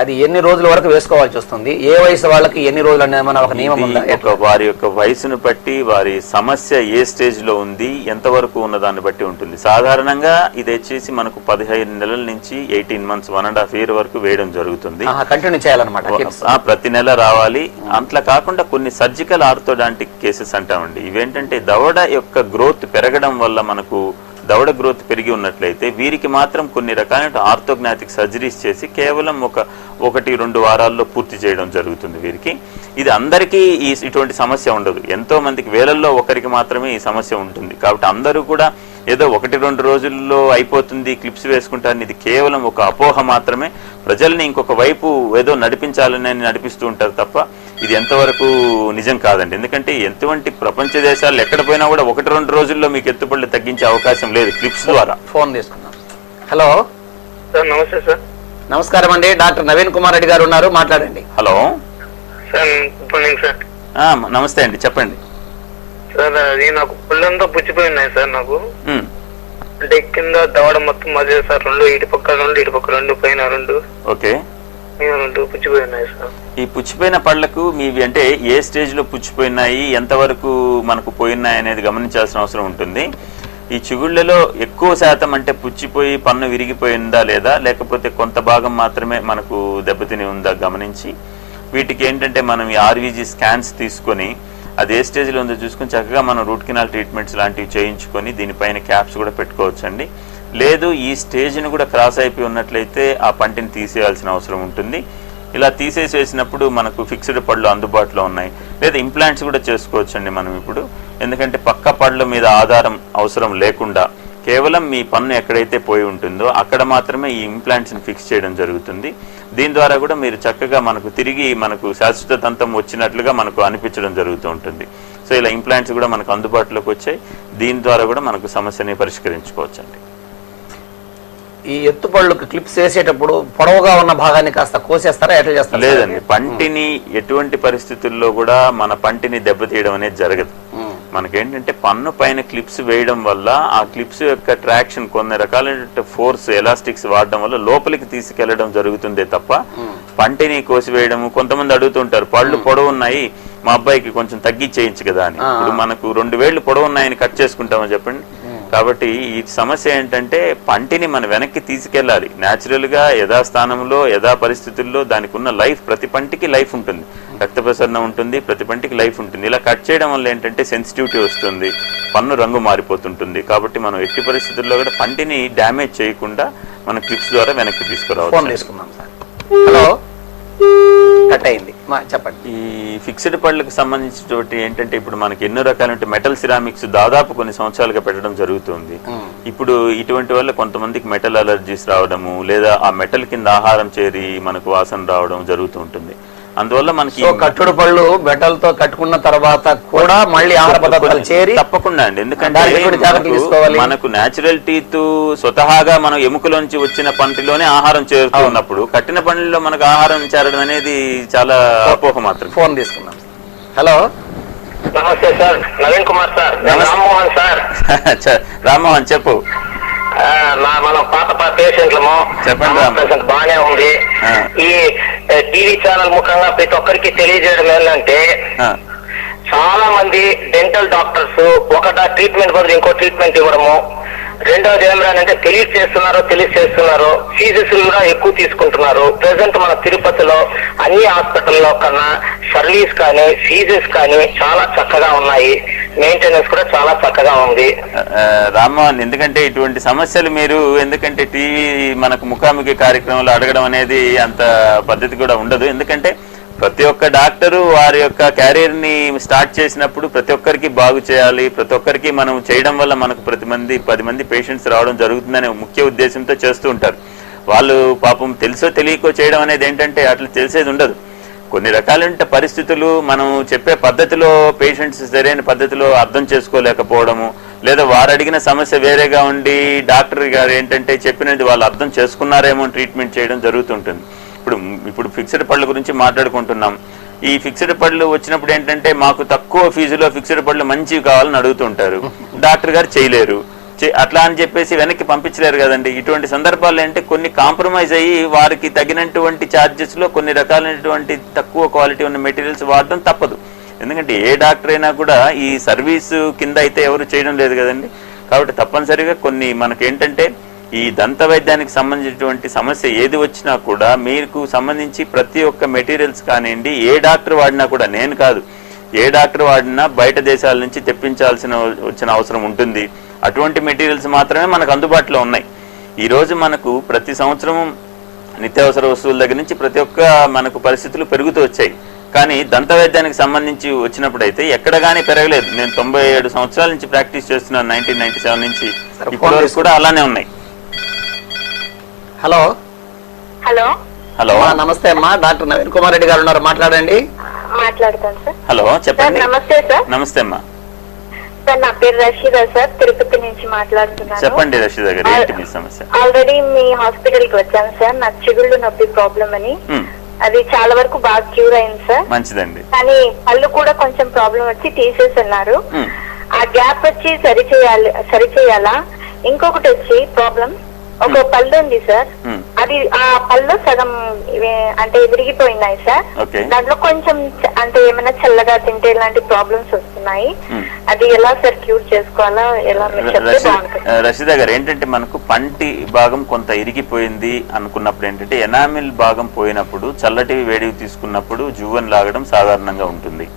అది ఎన్ని రోజుల వరకు వేసుకోవాల్సి వస్తుంది? ఏ వయసు వాళ్ళకి ఎన్ని రోజులు అనే ఏమైనా ఒక నియమం ఉందా? వారి యొక్క వయసును బట్టి, వారి సమస్య ఏ స్టేజ్ లో ఉంది, ఎంతవరకు ఉన్న దాన్ని బట్టి ఉంటుంది. సాధారణంగా ఇది వచ్చేసి మనకు 15 నెలల నుంచి 18 months 1.5 year వరకు వేయడం జరుగుతుంది. కంటిన్యూ చేయాలన్నమాట, ప్రతి నెల రావాలి. అట్లా కాకుండా కొన్ని సర్జికల్ ఆర్థోడాంటిక్ కేసెస్ అంటామండి. ఇవేంటంటే దవడ యొక్క గ్రోత్ పెరగడం వల్ల మనకు దవడ గ్రోత్ పెరిగి ఉన్నట్లయితే వీరికి మాత్రం కొన్ని రకాలైన ఆర్థోగ్నాటిక్ సర్జరీస్ చేసి కేవలం 1-2 వారాల్లో పూర్తి చేయడం జరుగుతుంది వీరికి. ఇది అందరికీ ఇటువంటి సమస్య ఉండదు. ఎంతో మందికి, వేలల్లో ఒకరికి మాత్రమే ఈ సమస్య ఉంటుంది. కాబట్టి అందరూ కూడా ఏదో 1-2 రోజుల్లో అయిపోతుంది, క్లిప్స్ వేసుకుంటారని ఇది కేవలం ఒక అపోహ మాత్రమే. ప్రజల్ని ఇంకొక వైపు ఏదో నడిపించాలని నడిపిస్తూ ఉంటారు తప్ప ఇది ఎంతవరకు నిజం కాదండి. ఎందుకంటే ఎటువంటి ప్రపంచ దేశాలు ఎక్కడ పోయినా కూడా 1-2 రోజుల్లో మీకు ఎత్తుపళ్ళు తగ్గించే అవకాశం లేదు క్లిప్స్ ద్వారా. ఫోన్ తీసుకున్నాం. హలో సార్, నమస్తే సార్. నమస్కారం అండి, డాక్టర్ నవీన్ కుమార్ రెడ్డి గారు ఉన్నారు, మాట్లాడండి. Hello sir, good morning sir. నమస్తే అండి, చెప్పండి. సార్, అది నాకు పళ్ళంతా పుచ్చిపోయి ఉన్నాయి సార్. నాకు అంటే కింద దవడ మొత్తం అదే సార్, 2 ఇటు పక్క 2 పైన 2. ఓకే, 2 పుచ్చిపోయి ఉన్నాయి సార్. ఈ పుచ్చిపోయిన పళ్ళకు మీవి అంటే ఏ స్టేజ్ లో పుచ్చిపోయినాయి, ఎంతవరకు మనకు పోయినాయి అనేది గమనించాల్సిన అవసరం ఉంటుంది. ఈ చిగుళ్లలో ఎక్కువ శాతం అంటే పుచ్చిపోయి పన్ను విరిగిపోయిందా లేదా, లేకపోతే కొంత భాగం మాత్రమే మనకు దెబ్బతిని ఉందా గమనించి వీటికి ఏంటంటే మనం ఈ ఆర్వీజీ స్కాన్స్ తీసుకొని అది ఏ స్టేజ్లో ఉందో చూసుకొని చక్కగా మనం రూట్ కెనాల్ ట్రీట్మెంట్స్ లాంటివి చేయించుకొని దీనిపైన క్యాప్స్ కూడా పెట్టుకోవచ్చండి. లేదు ఈ స్టేజ్ని కూడా క్రాస్ అయిపోయి ఉన్నట్లయితే ఆ పంటిని తీసేయాల్సిన అవసరం ఉంటుంది. ఇలా తీసేసేసినప్పుడు మనకు ఫిక్స్డ్ పళ్ళు అందుబాటులో ఉన్నాయి. లేదా ఇంప్లాంట్స్ కూడా చేసుకోవచ్చండి మనం ఇప్పుడు. ఎందుకంటే పక్క పళ్ళ మీద ఆధారం అవసరం లేకుండా కేవలం మీ పన్ను ఎక్కడైతే పోయి ఉంటుందో అక్కడ మాత్రమే ఈ ఇంప్లాంట్స్ని ఫిక్స్ చేయడం జరుగుతుంది. దీని ద్వారా కూడా మీరు చక్కగా మనకు తిరిగి మనకు శాశ్వత దంతం వచ్చినట్లుగా మనకు అనిపించడం జరుగుతూ ఉంటుంది. సో ఇలా ఇంప్లాంట్స్ కూడా మనకు అందుబాటులోకి వచ్చాయి. దీని ద్వారా కూడా మనకు సమస్యని పరిష్కరించుకోవచ్చండి. ఈ ఎత్తుపళ్ళకు క్లిప్స్ వేసేటప్పుడు పొడవుగా ఉన్న భాగాన్ని కాస్త కోసేస్తారా, ఎట్లా చేస్తారా? లేదండి, పంటిని ఎటువంటి పరిస్థితుల్లో కూడా మన పంటిని దెబ్బతీయడం అనేది జరగదు. మనకేంటంటే పన్ను పైన క్లిప్స్ వేయడం వల్ల ఆ క్లిప్స్ యొక్క ట్రాక్షన్ కొన్ని రకాలైన ఫోర్స్ ఎలాస్టిక్స్ వాడడం వల్ల లోపలికి తీసుకెళ్లడం జరుగుతుందే తప్ప పంటిని కోసివేయడము. కొంతమంది అడుగుతుంటారు పళ్ళు పొడవు ఉన్నాయి మా అబ్బాయికి కొంచెం తగ్గించేయచ్చు కదా అని. ఇప్పుడు మనకు 2 వేళ్లు పొడవు ఉన్నాయని కట్ చేసుకుంటామని చెప్పండి. కాబట్టి ఈ సమస్య ఏంటంటే పంటిని మనం వెనక్కి తీసుకెళ్ళాలి. న్యాచురల్ గా యథాస్థానంలో యథా పరిస్థితుల్లో దానికి ఉన్న లైఫ్, ప్రతి పంటికి లైఫ్ ఉంటుంది, రక్త ప్రసరణ ఉంటుంది, ప్రతి పంటికి లైఫ్ ఉంటుంది. ఇలా కట్ చేయడం వల్ల ఏంటంటే సెన్సిటివిటీ వస్తుంది, పన్ను రంగు మారిపోతుంటుంది. కాబట్టి మనం ఎట్టి పరిస్థితుల్లో కూడా పంటిని డ్యామేజ్ చేయకుండా మన క్లిప్స్ ద్వారా వెనక్కి తీసుకురావచ్చు. హలో, కట్ అయింది, చెప్పండి. ఈ ఫిక్స్డ్ పళ్ళకు సంబంధించినటువంటి ఏంటంటే ఇప్పుడు మనకి ఎన్నో రకాల మెటల్ సిరామిక్స్ దాదాపు కొన్ని సంవత్సరాలుగా పెట్టడం జరుగుతుంది. ఇప్పుడు ఇటువంటి వల్ల కొంతమందికి మెటల్ అలర్జీస్ రావడము, లేదా ఆ మెటల్ కింద ఆహారం చేరి మనకు వాసన రావడం జరుగుతూ ఉంటుంది. అందువల్ల మనకి కట్టుడు పళ్ళు మెటల్ తో కట్టుకున్న తర్వాత కూడా మళ్ళీ ఆహార పదార్థాలు చేరి తప్పకుండా అండి. ఎందుకంటే మనకు న్యాచురల్ టీత్ స్వతహాగా మనం ఎముకలోంచి వచ్చిన పంటిలోనే ఆహారం చేరుతున్నప్పుడు కట్టిన పండ్లలో మనకు ఆహారం చేరడం అనేది చాలా అపోహ మాత్రం. ఫోన్ తీసుకున్నాం. హలో, నమస్తే sir, Naveen Kumar sir. Rammohan sir. Rammohan చెప్పు. మనం పాత పేషెంట్లము చెప్పండి. బాగానే ఉంది. ఈ టీవీ ఛానల్ ముఖంగా ప్రతి ఒక్కరికి తెలియజేయడం ఏంటంటే చాలా మంది డెంటల్ డాక్టర్స్ ఒక ట్రీట్మెంట్ బదులు ఇంకో ట్రీట్మెంట్ ఇవ్వడము, రెండోది ఏమిటంటే తెలియచేస్తున్నారో ఫీజెస్ కూడా ఎక్కువ తీసుకుంటున్నారు. ప్రెసెంట్ మన తిరుపతిలో అన్ని హాస్పిటల్లో కన్నా సర్వీస్ కానీ ఫీజెస్ కానీ చాలా చక్కగా ఉన్నాయి, మెయింటెనెన్స్ కూడా చాలా చక్కగా ఉంది. రామ్మోహన్, ఎందుకంటే ఇటువంటి సమస్యలు మీరు ఎందుకంటే టీవీ మనకు ముఖాముఖి కార్యక్రమాలు అడగడం అనేది అంత పద్ధతి కూడా ఉండదు. ఎందుకంటే ప్రతి ఒక్క డాక్టరు వారి యొక్క క్యారియర్ ని స్టార్ట్ చేసినప్పుడు ప్రతి ఒక్కరికి బాగు చేయాలి, ప్రతి ఒక్కరికి మనం చేయడం వల్ల మనకు 10 మంది పేషెంట్స్ రావడం జరుగుతుందనే ముఖ్య ఉద్దేశంతో చేస్తూ ఉంటారు. వాళ్ళు పాపం తెలుసో తెలియకో చేయడం అనేది ఏంటంటే అట్లా తెలిసేది ఉండదు. కొన్ని రకాలైన పరిస్థితులు మనం చెప్పే పద్ధతిలో పేషెంట్స్ సరైన పద్ధతిలో అర్థం చేసుకోలేకపోవడము, లేదా వారు అడిగిన సమస్య వేరేగా ఉండి డాక్టర్ గారు ఏంటంటే చెప్పినది వాళ్ళు అర్థం చేసుకున్నారేమో ట్రీట్మెంట్ చేయడం జరుగుతుంటుంది. ఇప్పుడు ఫిక్స్డ్ పళ్ళ గురించి మాట్లాడుకుంటున్నాం. ఈ ఫిక్స్డ్ పళ్ళు వచ్చినప్పుడు ఏంటంటే మాకు తక్కువ ఫీజులో ఫిక్స్డ్ పళ్ళు మంచివి కావాలని అడుగుతుంటారు, డాక్టర్ గారు చేయలేరు. అట్లా అని చెప్పేసి వెనక్కి పంపించలేరు కదండి. ఇటువంటి సందర్భాలు అంటే కొన్ని కాంప్రమైజ్ అయ్యి వారికి తగినటువంటి ఛార్జెస్ లో కొన్ని రకాలైనటువంటి తక్కువ క్వాలిటీ ఉన్న మెటీరియల్స్ వాడడం తప్పదు. ఎందుకంటే ఏ డాక్టర్ అయినా కూడా ఈ సర్వీసు కింద అయితే ఎవరు చేయడం లేదు కదండి. కాబట్టి తప్పనిసరిగా కొన్ని మనకేంటంటే ఈ దంత వైద్యానికి సంబంధించినటువంటి సమస్య ఏది వచ్చినా కూడా మీకు సంబంధించి ప్రతి ఒక్క మెటీరియల్స్ కానివ్వండి, ఏ డాక్టర్ వాడినా కూడా, నేను కాదు ఏ డాక్టర్ వాడినా బయట దేశాల నుంచి వచ్చిన అవసరం ఉంటుంది. అటువంటి మెటీరియల్స్ మాత్రమే మనకు అందుబాటులో ఉన్నాయి. ఈరోజు మనకు ప్రతి సంవత్సరం నిత్యావసర వస్తువుల దగ్గర నుంచి ప్రతి ఒక్క మనకు పరిస్థితులు పెరుగుతూ వచ్చాయి. కానీ దంత వైద్యానికి సంబంధించి వచ్చినప్పుడైతే ఎక్కడ కానీ పెరగలేదు. నేను 97 సంవత్సరాల నుంచి ప్రాక్టీస్ చేస్తున్నాను, 1997 నుంచి ఇప్పటి వరకు కూడా అలానే ఉన్నాయి. హలో హలో హలో నమస్తే అమ్మా, డాక్టర్ నవీన్ కుమార్ రెడ్డి గారు ఉన్నారు, మాట్లాడండి. మాట్లాడతాను సార్. హలో చెప్పండి. నమస్తే సార్. నమస్తే అమ్మా, సార్ నా పేరు రషీదా సార్, తిరుపతి నుంచి మాట్లాడుతున్నాను. చెప్పండి రషీదా గారు, ఏంటి మీ సమస్య? ఆల్రెడీ మీ హాస్పిటల్ కి వచ్చాను సార్, నాకు చిగుళ్ళు నొప్పి ప్రాబ్లం అని. అది చాలా వరకు బాగా క్యూర్ అయింది సార్. మంచిదండి. కానీ పళ్ళు కూడా కొంచెం ప్రాబ్లం వచ్చి తీసేస్తున్నారు. ఆ గ్యాప్ వచ్చి సరిచేయాలా? ఇంకొకటి వచ్చి ప్రాబ్లం, ఒక పళ్ళు ఉంది సార్, అది ఆ పళ్ళు సగం అంటే విరిగిపోయినాయి సార్. దాంట్లో కొంచెం అంటే ఏమైనా చల్లగా తింటే ఇలాంటి ప్రాబ్లమ్స్ వస్తున్నాయి. అది ఎలా సార్ క్యూర్ చేసుకోవాలా, ఎలా మీరు చెప్తే బాగుంటుంది. రషీదా గారు, ఏంటంటే మనకు పంటి భాగం కొంత ఇరిగిపోయింది అనుకున్నప్పుడు ఏంటంటే ఎనామిల్ భాగం పోయినప్పుడు చల్లటివి వేడివి తీసుకున్నప్పుడు జువ్వన్ లాగడం సాధారణంగా ఉంటుంది.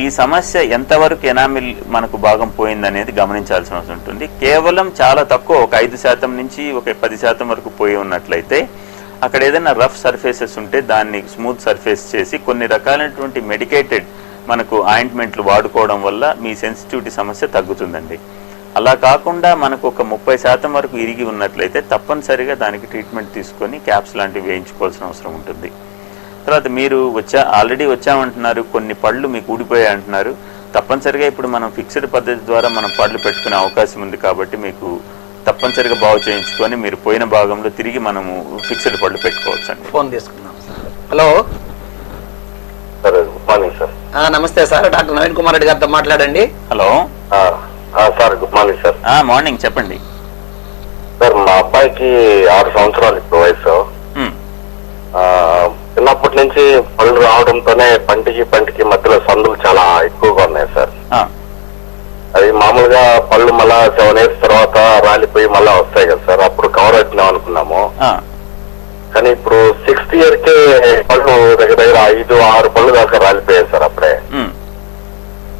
ఈ సమస్య ఎంతవరకు ఎనామిల్ మనకు భాగం పోయిందనేది గమనించాల్సిన అవసరం ఉంటుంది. కేవలం చాలా తక్కువ, ఒక 5% నుంచి ఒక 10% వరకు పోయి ఉన్నట్లయితే అక్కడ ఏదైనా రఫ్ సర్ఫేసెస్ ఉంటే దాన్ని స్మూత్ సర్ఫేస్ చేసి కొన్ని రకాలైనటువంటి మెడికేటెడ్ మనకు ఆయింట్మెంట్లు వాడుకోవడం వల్ల మీ సెన్సిటివిటీ సమస్య తగ్గుతుందండి. అలా కాకుండా మనకు ఒక 30% వరకు ఇరిగి ఉన్నట్లయితే తప్పనిసరిగా దానికి ట్రీట్మెంట్ తీసుకొని క్యాప్స్ లాంటివి వేయించుకోవాల్సిన అవసరం ఉంటుంది. తర్వాత మీరు ఆల్రెడీ వచ్చామంటున్నారు, కొన్ని పళ్ళు మీకు ఊడిపోయాయి అంటున్నారు. తప్పనిసరిగా ఇప్పుడు మనం ఫిక్స్డ్ పద్ధతి ద్వారా మనం పళ్ళు పెట్టుకునే అవకాశం ఉంది కాబట్టి మీకు తప్పనిసరిగా బాగు చేయించుకొని మీరు పోయిన భాగంలో తిరిగి మనము ఫిక్స్డ్ పళ్ళు పెట్టుకోవచ్చు అండి. ఫోన్ తీసుకుందాం. Hello good morning sir. నమస్తే సార్, డాక్టర్ నవీన్ కుమార్ రెడ్డి గారితో మాట్లాడండి. Hello sir, good morning sir. Morning, చెప్పండి సార్. మా అబ్బాయికి 6 సంవత్సరాలు ఇప్పుడు వయసు. చిన్నప్పటి నుంచి పళ్ళు రావడంతోనే పంటికి మధ్యలో సందులు చాలా ఎక్కువగా ఉన్నాయి సార్. అది మామూలుగా పళ్ళు మళ్ళా 7 years తర్వాత రాలిపోయి మళ్ళా వస్తాయి కదా సార్, అప్పుడు కవర్ అవుతున్నాం అనుకున్నాము. కానీ ఇప్పుడు 6th year కే పళ్ళు దగ్గర 5-6 పళ్ళు దాకా రాలిపోయాయి సార్ అప్పుడే.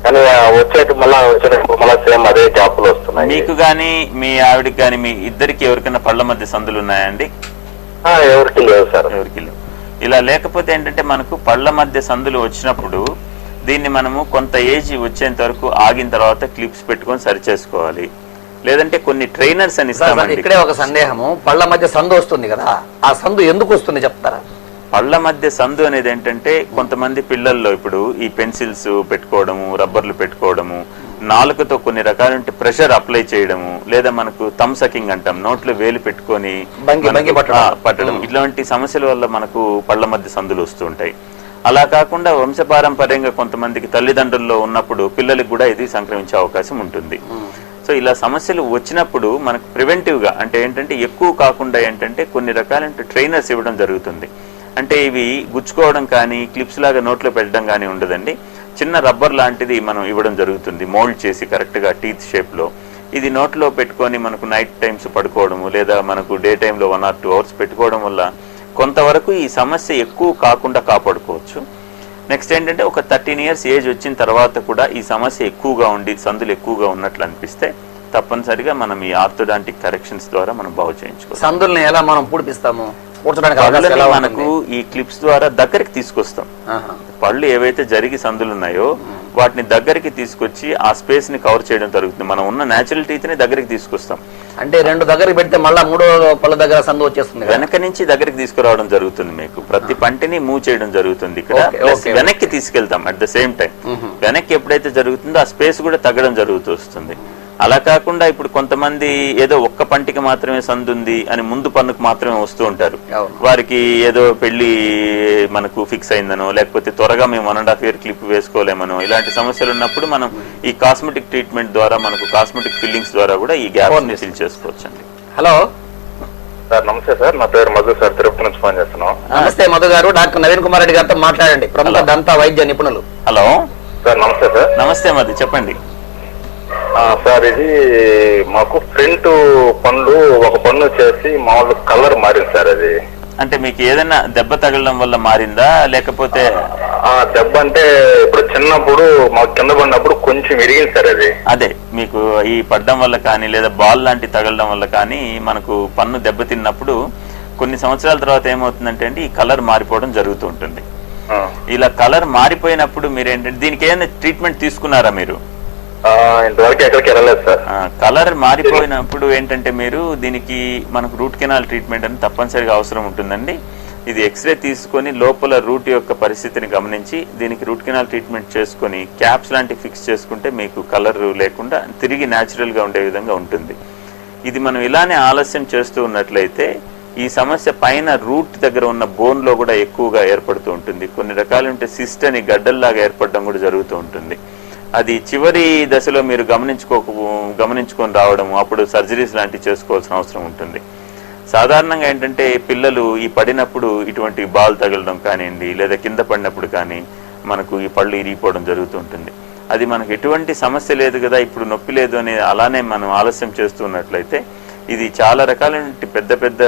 కానీ వచ్చేటప్పుడు మళ్ళా సేమ్ అదే గ్యాప్లు వస్తున్నాయి. మీకు గానీ మీ ఆవిడకి గానీ మీ ఇద్దరికి ఎవరికైనా పళ్ళ మధ్య సందులు ఉన్నాయండి? ఎవరికి లేవు సార్. ఎవరికి లేవు. ఇలా లేకపోతే ఏంటంటే మనకు పళ్ళ మధ్య సందులు వచ్చినప్పుడు దీన్ని మనము కొంత ఏజ్ వచ్చేంత వరకు ఆగిన తర్వాత క్లిప్స్ పెట్టుకొని సరి చేసుకోవాలి. లేదంటే కొన్ని ట్రైనర్స్ అని ఇస్తామండి. ఇక్కడే ఒక సందేహము, పళ్ళ మధ్య సందు వస్తుంది కదా, ఆ సందు ఎందుకు వస్తుంది చెప్తారా? పళ్ళ మధ్య సందు అనేది ఏంటంటే కొంతమంది పిల్లల్లో ఇప్పుడు ఈ పెన్సిల్స్ పెట్టుకోవడము, రబ్బర్లు పెట్టుకోవడము, నాలుకతో కొన్ని రకాల ప్రెషర్ అప్లై చేయడము, లేదా మనకు థమ్ సకింగ్ అంటాం, నోట్లో వేలు పెట్టుకొని పట్టడం, ఇలాంటి సమస్యల వల్ల మనకు పళ్ళ మధ్య సందులు వస్తూ ఉంటాయి. అలా కాకుండా వంశపారంపర్యంగా కొంతమందికి తల్లిదండ్రుల్లో ఉన్నప్పుడు పిల్లలకు కూడా ఇది సంక్రమించే అవకాశం ఉంటుంది. సో ఇలా సమస్యలు వచ్చినప్పుడు మనకు ప్రివెంటివ్ గా అంటే ఏంటంటే ఎక్కువ కాకుండా ఏంటంటే కొన్ని రకాల ట్రైనర్స్ ఇవ్వడం జరుగుతుంది. అంటే ఇవి గుచ్చుకోవడం కానీ క్లిప్స్ లాగా నోట్లో పెట్టడం కానీ ఉండదండి. చిన్న రబ్బర్ లాంటిది మనం ఇవ్వడం జరుగుతుంది, మోల్డ్ చేసి కరెక్ట్ గా టీత్ షేప్ లో. ఇది నోట్లో పెట్టుకొని మనకు నైట్ టైమ్స్ పడుకోవడము లేదా మనకు డే టైంలో 1 or 2 hours పెట్టుకోవడం వల్ల కొంతవరకు ఈ సమస్య ఎక్కువ కాకుండా కాపాడుకోవచ్చు. నెక్స్ట్ ఏంటంటే ఒక 13 years ఏజ్ వచ్చిన తర్వాత కూడా ఈ సమస్య ఎక్కువగా ఉండి సందులు ఎక్కువగా ఉన్నట్లు అనిపిస్తే తప్పనిసరిగా మనం ఈ ఆర్థోడాంటిక్ కరెక్షన్స్ ద్వారా మనం బాగు చేయించుకోవాలి. సందుల్ని ఎలా మనం పూడిపిస్తాము? మనకు ఈ క్లిప్స్ ద్వారా దగ్గరికి తీసుకొస్తాం. పళ్ళు ఏవైతే జరిగి సందులు ఉన్నాయో వాటిని దగ్గరికి తీసుకొచ్చి ఆ స్పేస్ ని కవర్ చేయడం జరుగుతుంది. మనం ఉన్న న్యాచురల్ టీత్ ని దగ్గరికి తీసుకొస్తాం. అంటే 2 దగ్గరికి పెడితే మళ్ళీ 3వ పళ్ళ దగ్గర సందు వచ్చేస్తుంది, వెనక నుంచి దగ్గరికి తీసుకురావడం జరుగుతుంది. మీకు ప్రతి పంటిని మూవ్ చేయడం జరుగుతుంది ఇక్కడ. వెనక్కి తీసుకెళ్తాం అట్ ద సేమ్ టైం. వెనక్కి ఎప్పుడైతే జరుగుతుందో ఆ స్పేస్ కూడా తగ్గడం జరుగుతూ వస్తుంది. అలా కాకుండా ఇప్పుడు కొంతమంది ఏదో ఒక్క పంటికి మాత్రమే సందుంది అని ముందు పన్నుకు మాత్రమే వస్తూ ఉంటారు. వారికి ఏదో పెళ్లి మనకు ఫిక్స్ అయిందనో, లేకపోతే త్వరగా మేము 1.5 year క్లిప్ వేసుకోలేమనో, ఇలాంటి సమస్యలు ఉన్నప్పుడు మనం ఈ కాస్మెటిక్ ట్రీట్మెంట్ ద్వారా, మనకు కాస్మెటిక్ ఫిల్లింగ్స్ ద్వారా కూడా ఈ గ్యాప్ ని ఫిల్ చేసుకోవచ్చు అండి. హలో సార్, నమస్తే సార్. నా పేరు మధు సార్, తిరుపతి నుంచి ఫోన్ చేస్తున్నాం. నమస్తే మధు గారు. డాక్టర్ నవీన్ కుమార్ రెడ్డి గారితో మాట్లాడండి, ప్రముఖ దంత వైద్య నిపుణులు. హలో సార్, నమస్తే సార్. నమస్తే మధు, చెప్పండి. సార్, ఇది మాకు ఫ్రంట్ పనులు ఒక పన్ను చేసి మామూలు కలర్ మారింది సార్. అది అంటే మీకు ఏదైనా దెబ్బ తగలడం వల్ల మారిందా, లేకపోతే దెబ్బ అంటే ఇప్పుడు చిన్నప్పుడు మాకు కింద పడినప్పుడు కొంచెం విరిగింది సార్. అది అదే మీకు ఈ పడ్డం వల్ల కానీ, లేదా బాల్ లాంటి తగలడం వల్ల కానీ మనకు పన్ను దెబ్బతిన్నప్పుడు కొన్ని సంవత్సరాల తర్వాత ఏమవుతుందంటే అండి, ఈ కలర్ మారిపోవడం జరుగుతూ ఉంటుంది. ఇలా కలర్ మారిపోయినప్పుడు మీరేంటంటే దీనికి ఏదైనా ట్రీట్మెంట్ తీసుకున్నారా మీరు? ఇంతవరకు ఎక్కడికి వెళ్ళలేదు సార్. కలర్ మారిపోయినప్పుడు ఏంటంటే మీరు దీనికి మనకు రూట్ కెనాల్ ట్రీట్మెంట్ అని తప్పనిసరిగా అవసరం ఉంటుందండి. ఇది ఎక్స్రే తీసుకొని లోపల రూట్ యొక్క పరిస్థితిని గమనించి దీనికి రూట్ కెనాల్ ట్రీట్మెంట్ చేసుకొని క్యాప్స్ లాంటివి ఫిక్స్ చేసుకుంటే మీకు కలర్ లేకుండా తిరిగి న్యాచురల్ గా ఉండే విధంగా ఉంటుంది. ఇది మనం ఇలానే ఆలస్యం చేస్తూ ఉన్నట్లయితే ఈ సమస్య పైన రూట్ దగ్గర ఉన్న బోన్ లో కూడా ఎక్కువగా ఏర్పడుతూ ఉంటుంది. కొన్ని రకాలు ఉంటే సిస్ట్ అని గడ్డల్లాగా ఏర్పడడం కూడా జరుగుతూ ఉంటుంది. అది చివరి దశలో మీరు గమనించుకొని రావడము, అప్పుడు సర్జరీస్ లాంటివి చేసుకోవాల్సిన అవసరం ఉంటుంది. సాధారణంగా ఏంటంటే పిల్లలు ఈ పడినప్పుడు ఇటువంటి బాల్ తగలడం కానివ్వండి, లేదా కింద పడినప్పుడు కానీ మనకు ఈ పళ్ళు ఇరిగిపోవడం జరుగుతూ ఉంటుంది. అది మనకు ఎటువంటి సమస్య లేదు కదా, ఇప్పుడు నొప్పి లేదు అని అలానే మనం ఆలస్యం చేస్తున్నట్లయితే ఇది చాలా రకాలైన పెద్ద పెద్ద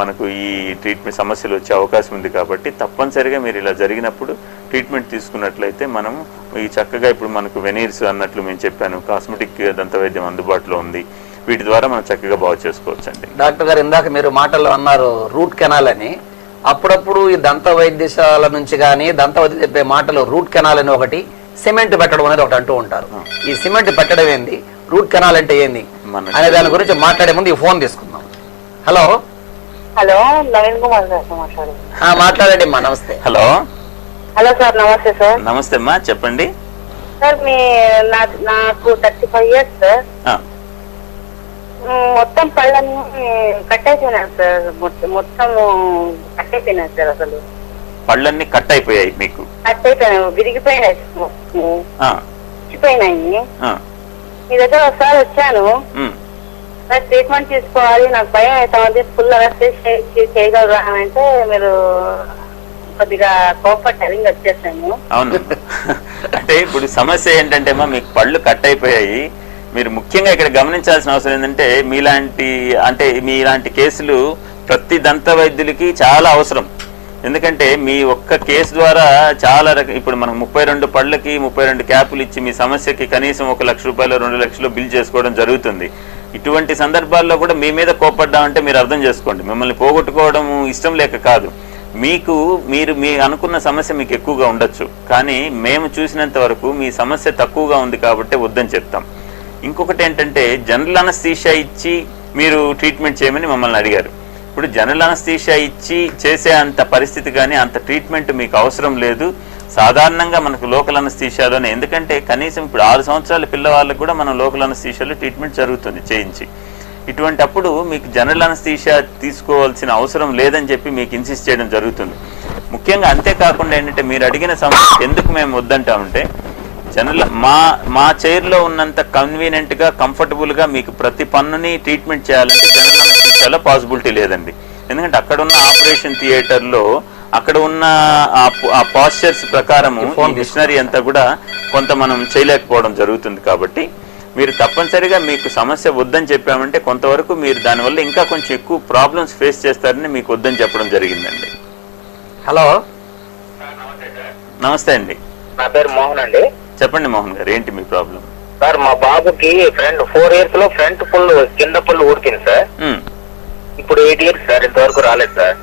మనకు ఈ ట్రీట్మెంట్ సమస్యలు వచ్చే అవకాశం ఉంది. కాబట్టి తప్పనిసరిగా మీరు ఇలా జరిగినప్పుడు ట్రీట్మెంట్ తీసుకున్నట్లయితే మనం ఈ చక్కగా ఇప్పుడు మనకు వెనీర్స్ అన్నట్లు మేము చెప్పాను, కాస్మెటిక్ దంత వైద్యం అందుబాటులో ఉంది. వీటి ద్వారా మనం చక్కగా బాగు చేసుకోవచ్చు అండి. డాక్టర్ గారు, ఇందాక మీరు మాటల్లో అన్నారు రూట్ కెనాల్ అని. అప్పుడప్పుడు ఈ దంత వైద్యశాల నుంచి కానీ దంత వైద్య చెప్పే మాటలు రూట్ కెనాల్ అని ఒకటి, సిమెంట్ పెట్టడం అనేది ఒకటి అంటూ ఉంటారు. ఈ సిమెంట్ పెట్టడం ఏంది, రూట్ కెనాల్ అంటే ఏంది అనే దాని గురించి మాట్లాడే ముందు ఈ ఫోన్ తీసుకుందాం. హలో హలో, నవీన్ కుమార్ గారు మాట్లాడండి. మాట్లాడండి అమ్మా. నమస్తే. హలో. హలో సార్, నమస్తే సార్. నమస్తే అమ్మా, చెప్పండి. సార్ నాకు 35 years సార్. మొత్తం పళ్ళన్నీ కట్ అయిపోయినాయి సార్. మొత్తం కట్ అయిపోయినాయి సార్. అసలు పళ్ళన్నీ కట్ అయిపోయాయి, మీకు కట్ అయిపోయినాయి, విరిగిపోయినాయి, చిపోయినాయి. మీ దగ్గర ఒకసారి వచ్చాను, ట్రీట్మెంట్ తీసుకోవాలి, నాకు భయం అవుతుంది, ఫుల్ అరెస్ట్ చేయగలరా అని అంటే మీరు కొద్దిగా కోపట్టారు, ఇంకా వచ్చేసాను. అవును. అంటే ఇప్పుడు సమస్య ఏంటంటే అమ్మా, మీకు పళ్ళు కట్ అయిపోయాయి. మీరు ముఖ్యంగా ఇక్కడ గమనించాల్సిన అవసరం ఏంటంటే మీలాంటి కేసులు ప్రతి దంత వైద్యులకి చాలా అవసరం. ఎందుకంటే మీ ఒక్క కేసు ద్వారా చాలా ఇప్పుడు మనం 32 పళ్ళకి 32 క్యాపులు ఇచ్చి మీ సమస్యకి కనీసం 1 లక్ష రూపాయలు 2 లక్షలు బిల్ చేసుకోవడం జరుగుతుంది. ఇటువంటి సందర్భాల్లో కూడా మీ మీద కోపడ్డామంటే మీరు అర్థం చేసుకోండి, మిమ్మల్ని పోగొట్టుకోవడం ఇష్టం లేక కాదు. మీరు అనుకున్న సమస్య మీకు ఎక్కువగా ఉండొచ్చు, కానీ మేము చూసినంత వరకు మీ సమస్య తక్కువగా ఉంది కాబట్టి వద్దని చెప్తాం. ఇంకొకటి ఏంటంటే జనరల్ అనస్థీషియా ఇచ్చి మీరు ట్రీట్మెంట్ చేయమని మమ్మల్ని అడిగారు. ఇప్పుడు జనరల్ అనస్థీషియా ఇచ్చి చేసే అంత పరిస్థితి కానీ అంత ట్రీట్మెంట్ మీకు అవసరం లేదు. సాధారణంగా మనకు లోకల్ అనస్థీషియాలోనే, ఎందుకంటే కనీసం ఇప్పుడు 6 సంవత్సరాల పిల్లవాళ్ళకు కూడా మనం లోకల్ అనస్థీషియాలో ట్రీట్మెంట్ జరుగుతుంది చేయించి. ఇటువంటి అప్పుడు మీకు జనరల్ అనస్థీషియా తీసుకోవాల్సిన అవసరం లేదని చెప్పి మీకు ఇన్సిస్ట్ చేయడం జరుగుతుంది. ముఖ్యంగా అంతేకాకుండా ఏంటంటే మీరు అడిగిన సమస్య ఎందుకు మేము వద్దంటామంటే, జనరల్ మా చైర్లో ఉన్నంత కన్వీనియంట్గా కంఫర్టబుల్గా మీకు ప్రతి పన్నుని ట్రీట్మెంట్ చేయాలంటే జనరల్ అనస్థీషియాలో పాసిబిలిటీ లేదండి. ఎందుకంటే అక్కడ ఉన్న ఆపరేషన్ థియేటర్లో అక్కడ ఉన్న ఆ పాస్చర్స్ ప్రకారము మిషనరీ అంతా కూడా కొంత మనం చేయలేకపోవడం జరుగుతుంది. కాబట్టి మీరు తప్పనిసరిగా మీకు సమస్య వద్దని చెప్పామంటే కొంతవరకు మీరు దానివల్ల ఇంకా కొంచెం ఎక్కువ ప్రాబ్లమ్స్ ఫేస్ చేస్తారని మీకు వద్దని చెప్పడం జరిగిందండి. హలో, నమస్తే అండి. నా పేరు మోహన్ అండి. చెప్పండి మోహన్ గారు, ఏంటి మీ ప్రాబ్లం? సార్, మా బాబుకి 4 years లో ఫ్రంట్ పుల్లు కింద పుల్లు ఊడికింది సార్. ఇప్పుడు 8 years సార్, ఇంతవరకు రాలేదు సార్.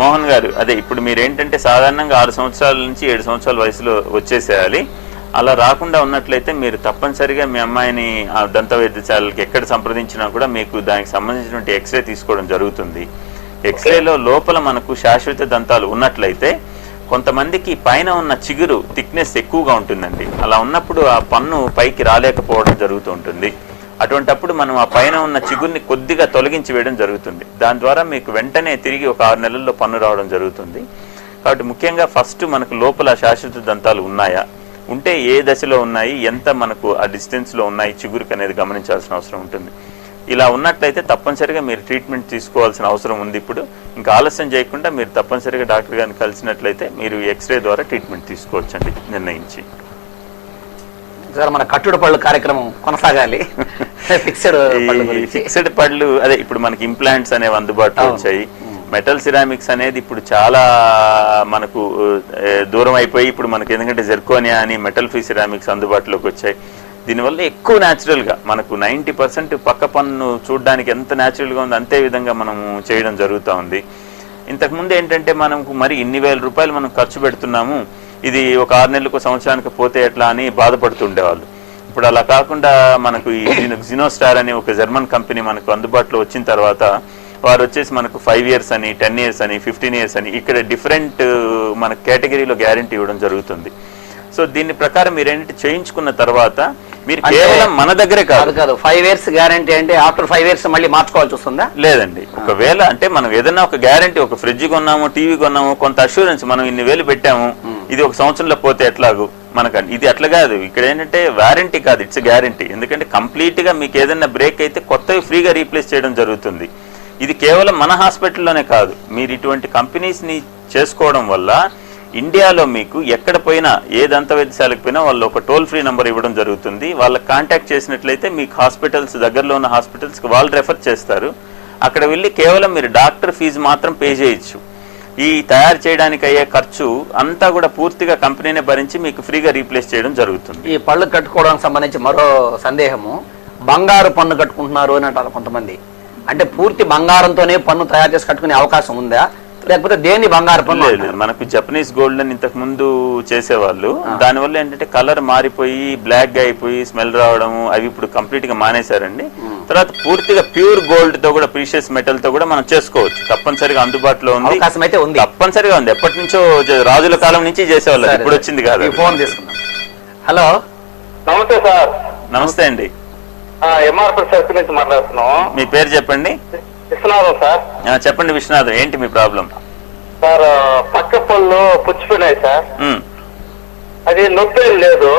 మోహన్ గారు, అదే ఇప్పుడు మీరేంటంటే సాధారణంగా 6 సంవత్సరాల నుంచి 7 సంవత్సరాల వయసులో వచ్చేసేయాలి. అలా రాకుండా ఉన్నట్లయితే మీరు తప్పనిసరిగా మీ అమ్మాయిని ఆ దంత వైద్యశాలకి ఎక్కడ సంప్రదించినా కూడా మీకు దానికి సంబంధించినటువంటి ఎక్స్రే తీసుకోవడం జరుగుతుంది. ఎక్స్రేలో లోపల మనకు శాశ్వత దంతాలు ఉన్నట్లయితే కొంతమందికి పైన ఉన్న చిగురు థిక్నెస్ ఎక్కువగా ఉంటుందండి. అలా ఉన్నప్పుడు ఆ పన్ను పైకి రాలేకపోవడం జరుగుతూ ఉంటుంది. అటువంటప్పుడు మనం ఆ పైన ఉన్న చిగురిని కొద్దిగా తొలగించి వేయడం జరుగుతుంది. దాని ద్వారా మీకు వెంటనే తిరిగి ఒక 6 నెలల్లో పన్ను రావడం జరుగుతుంది. కాబట్టి ముఖ్యంగా ఫస్ట్ మనకు లోపల శాశ్వత దంతాలు ఉన్నాయా, ఉంటే ఏ దశలో ఉన్నాయి, ఎంత మనకు ఆ డిస్టెన్స్లో ఉన్నాయి చిగురుకి అనేది గమనించాల్సిన అవసరం ఉంటుంది. ఇలా ఉన్నట్లయితే తప్పనిసరిగా మీరు ట్రీట్మెంట్ తీసుకోవాల్సిన అవసరం ఉంది. ఇప్పుడు ఇంకా ఆలస్యం చేయకుండా మీరు తప్పనిసరిగా డాక్టర్ గారిని కలిసినట్లయితే మీరు ఎక్స్రే ద్వారా ట్రీట్మెంట్ తీసుకోవచ్చండి నిర్ణయించి. సార్ మన కట్టుడు పళ్ళు కార్యక్రమం కొనసాగాలి. ఫిక్స్డ్ పళ్ళు అదే ఇప్పుడు మనకి ఇంప్లాంట్స్ అనేవి అందుబాటులో వచ్చాయి. మెటల్ సిరామిక్స్ అనేది ఇప్పుడు చాలా మనకు దూరం అయిపోయి ఇప్పుడు మనకి ఎందుకంటే జెర్కోనియా అని మెటల్ ఫ్రీ సిరామిక్స్ అందుబాటులోకి వచ్చాయి. దీనివల్ల ఎక్కువ న్యాచురల్గా మనకు 90% పక్క పన్ను చూడడానికి ఎంత న్యాచురల్గా ఉంది అంతే విధంగా మనము చేయడం జరుగుతూ ఉంది. ఇంతకుముందు ఏంటంటే మనకు మరి ఇన్ని వేల రూపాయలు మనం ఖర్చు పెడుతున్నాము, ఇది ఒక 6 నెలలకు సంవత్సరానికి పోతే ఎట్లా అని బాధపడుతుండేవాళ్ళు. ఇప్పుడు అలా కాకుండా మనకు ఈ జినోస్టార్ అనే ఒక జర్మన్ కంపెనీ మనకు అందుబాటులో వచ్చిన తర్వాత వారు వచ్చేసి మనకు 5 years అని 10 years అని 15 years అని ఇక్కడ డిఫరెంట్ మన కేటగిరీలో గ్యారంటీ ఇవ్వడం జరుగుతుంది. సో దీని ప్రకారం మీరు ఏంటంటే చేయించుకున్న తర్వాత మీరు కేవలం మన దగ్గరే కాదు 5 years గ్యారంటీ అంటే ఆఫ్టర్ 5 years మళ్ళీ మార్చుకోవాల్సి వస్తుందా? లేదండి. ఒకవేళ అంటే మనం ఏదైనా ఒక గ్యారంటీ, ఒక ఫ్రిడ్జ్ కొన్నాము, టీవీ కొన్నాము, కొంత అష్యూరెన్స్ మనం ఇన్ని వేలు పెట్టాము, ఇది ఒక సంవత్సరంలో పోతే ఎట్లాగూ మనకండి ఇది అట్లా కాదు. ఇక్కడ ఏంటంటే వారంటీ కాదు, ఇట్స్ గ్యారంటీ. ఎందుకంటే కంప్లీట్ గా మీకు ఏదైనా బ్రేక్ అయితే కొత్తవి ఫ్రీగా రీప్లేస్ చేయడం జరుగుతుంది. ఇది కేవలం మన హాస్పిటల్లోనే కాదు, మీరు ఇటువంటి కంపెనీస్ ని చేసుకోవడం వల్ల ఇండియాలో మీకు ఎక్కడ పోయినా ఏ దంత వైద్యశాలకు పోయినా వాళ్ళు ఒక టోల్ ఫ్రీ నెంబర్ ఇవ్వడం జరుగుతుంది. వాళ్ళకి కాంటాక్ట్ చేసినట్లయితే మీకు హాస్పిటల్స్ దగ్గరలో ఉన్న హాస్పిటల్స్కి వాళ్ళు రెఫర్ చేస్తారు. అక్కడ వెళ్ళి కేవలం మీరు డాక్టర్ ఫీజు మాత్రం పే చేయొచ్చు. ఈ తయారు చేయడానికి అయ్యే ఖర్చు అంతా కూడా పూర్తిగా కంపెనీనే భరించి మీకు ఫ్రీగా రీప్లేస్ చేయడం జరుగుతుంది. ఈ పళ్ళు కట్టుకోవడానికి సంబంధించి మరో సందేహము, బంగారు పన్ను కట్టుకుంటున్నారు అని అంటారు కొంతమంది. అంటే పూర్తి బంగారంతోనే పన్ను తయారు చేసి కట్టుకునే అవకాశం ఉందా, లేకపోతే దేని బంగారు పన్ను? మనకు జపనీస్ గోల్డ్ అని ఇంతకు ముందు చేసేవాళ్ళు. దానివల్ల ఏంటంటే కలర్ మారిపోయి బ్లాక్ గా అయిపోయి స్మెల్ రావడం అవి ఇప్పుడు కంప్లీట్ గా మానేశారండి. తర్వాత పూర్తిగా ప్యూర్ గోల్డ్ తో కూడా ప్రీషియస్ మెటల్ తో కూడా మనం చేసుకోవచ్చు. తప్పనిసరిగా అందుబాటులో ఉంది, అవకాశం అయితే ఉంది, తప్పనిసరిగా ఉంది. ఎప్పటి నుంచో రాజుల కాలం నుంచి చేసేవాళ్ళు, ఇప్పుడు వచ్చింది కాదు. ఫోన్ తీసుకున్నాం. హలో, నమస్తే సార్. నమస్తే అండి, ఎంఆర్పీ సర్కిల్ నుంచి మాట్లాడుతున్నాం. మీ పేరు చెప్పండి. విశ్వనాథం సార్. చెప్పండి విశ్వనాథం, ఏంటి మీ ప్రాబ్లం? సార్ పక్క పళ్ళు పుచ్చిపోయినాయి సార్. అది నొప్పి లేదు,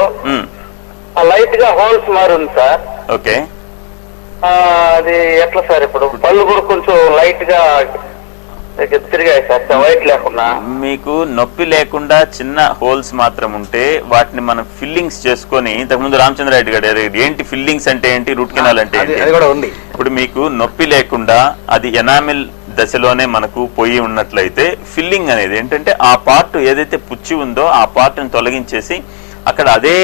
లైట్ గా హోల్స్ మారింది సార్. ఓకే, అది ఎట్లా సార్? ఇప్పుడు పళ్ళు కూడా కొంచెం లైట్ గా తిరిగాయి సార్, వైట్ లేకుండా. మీకు నొప్పి లేకుండా చిన్న హోల్స్ మాత్రం ఉంటే వాటిని మనం ఫిల్లింగ్స్ చేసుకొని, ఇంతకుముందు రామచంద్రారెడ్డి గారు ఏంటి ఫిల్లింగ్స్ అంటే ఏంటి, రూట్ కెనాల్ అంటే ఏంటి, ఇప్పుడు మీకు నొప్పి లేకుండా అది ఎనామిల్ దశలోనే మనకు పోయి ఉన్నట్లయితే ఫిల్లింగ్ అనేది ఏంటంటే ఆ పార్ట్ ఏదైతే పుచ్చి ఉందో ఆ పార్ట్ని తొలగించేసి అక్కడ అదే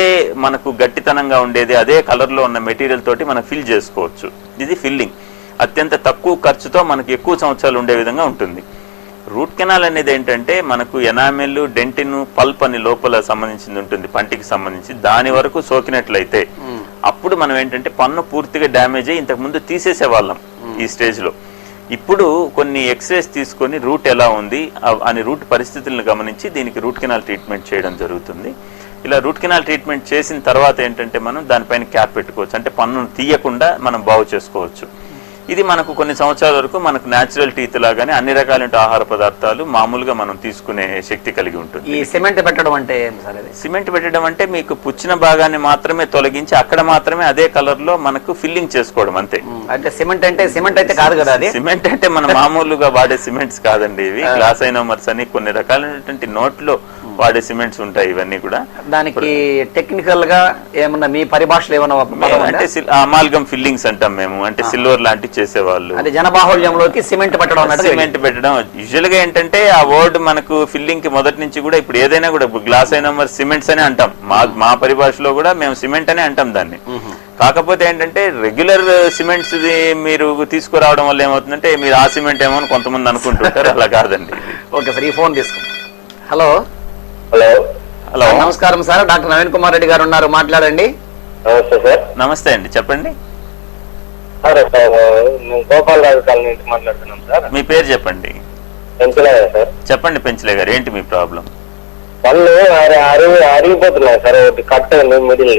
మనకు గట్టితనంగా ఉండేది అదే కలర్ లో ఉన్న మెటీరియల్ తోటి మనం ఫిల్ చేసుకోవచ్చు. ఇది ఫిల్లింగ్. అత్యంత తక్కువ ఖర్చుతో మనకు ఎక్కువ సంవత్సరాలు ఉండే విధంగా ఉంటుంది. రూట్ కెనాల్ అనేది ఏంటంటే మనకు ఎనామిల్, డెంటిన్, పల్ప్ అని లోపల సంబంధించింది ఉంటుంది, పంటికి సంబంధించి. దాని వరకు సోకినట్లయితే అప్పుడు మనం ఏంటంటే పన్ను పూర్తిగా డ్యామేజ్ అయ్యి ఇంతకు ముందు తీసేసే వాళ్ళం ఈ స్టేజ్ లో. ఇప్పుడు కొన్ని ఎక్స్రేస్ తీసుకొని రూట్ ఎలా ఉంది అని రూట్ పరిస్థితులను గమనించి దీనికి రూట్ కెనాల్ ట్రీట్మెంట్ చేయడం జరుగుతుంది. ఇలా రూట్ కెనాల్ ట్రీట్మెంట్ చేసిన తర్వాత ఏంటంటే మనం దానిపైన క్యాప్ పెట్టుకోవచ్చు, అంటే పన్నును తీయకుండా మనం బాగు చేసుకోవచ్చు. ఇది మనకు కొన్ని సంవత్సరాల వరకు మనకు న్యాచురల్ టీత్ లాగానే అన్ని రకాల ఆహార పదార్థాలు మామూలుగా మనం తీసుకునే శక్తి కలిగి ఉంటుంది. ఈ సిమెంట్ పెట్టడం అంటే సిమెంట్ పెట్టడం అంటే మీకు పుచ్చిన భాగాన్ని మాత్రమే తొలగించి అక్కడ మాత్రమే అదే కలర్ లో మనకు ఫిల్లింగ్ చేసుకోవడం అంతే. అంటే సిమెంట్ అంటే సిమెంట్ అయితే కాదు కదా అది. సిమెంట్ అంటే మనం మామూలుగా వాడే సిమెంట్స్ కాదండి ఇవి. గ్లాస్ ఐనోమర్స్ అని కొన్ని రకాలైనటువంటి నోట్లో వాడే సిమెంట్స్ ఉంటాయి. ఇవన్నీ కూడా దానికి టెక్నికల్ గా ఏమన్నా మీ పరిభాషలో ఏమన్నా అంటే అమాల్గమ్ ఫిల్లింగ్స్ అంటాం మేము, అంటే సిల్వర్ లాంటి చేసేవాళ్ళు. అంటే జనబాహుళ్యంలోకి సిమెంట్ పెట్టడం, సిమెంట్ పెట్టడం యూజువల్ గా ఏంటంటే ఆ వర్డ్ మనకు ఫిల్లింగ్ కి మొదటి నుంచి కూడా ఇప్పుడు ఏదైనా కూడా గ్లాస్ ఐనోమర్ సిమెంట్స్ అని అంటాం. మా పరిభాషలో కూడా మేము సిమెంట్ అనే అంటాం దాన్ని. కాకపోతే ఏంటంటే రెగ్యులర్ సిమెంట్స్ మీరు తీసుకురావడం వల్ల ఏమవుతుందంటే మీరు ఆ సిమెంట్ ఏమో అని కొంతమంది అనుకుంటుంటారు, అలా కాదండి. ఓకే సార్, ఈ ఫోన్ తీసుకుంటాం. హలో, హలో, హలో, నమస్కారం సార్, డాక్టర్ నవీన్ కుమార్ రెడ్డి గారు ఉన్నారు, మాట్లాడండి. నమస్తే సార్. నమస్తే అండి, చెప్పండి. సార్ మేము గోపాలరాజు కాలనీ నుంచి మాట్లాడుతున్నాం సార్. మీ పేరు చెప్పండి. పెంచలేదు సార్. చెప్పండి పెంచలే గారు, ఏంటి మీ ప్రాబ్లం? పళ్ళు అరిగిపోతున్నాయి సార్. ఒకటి కట్ అయింది మిడిల్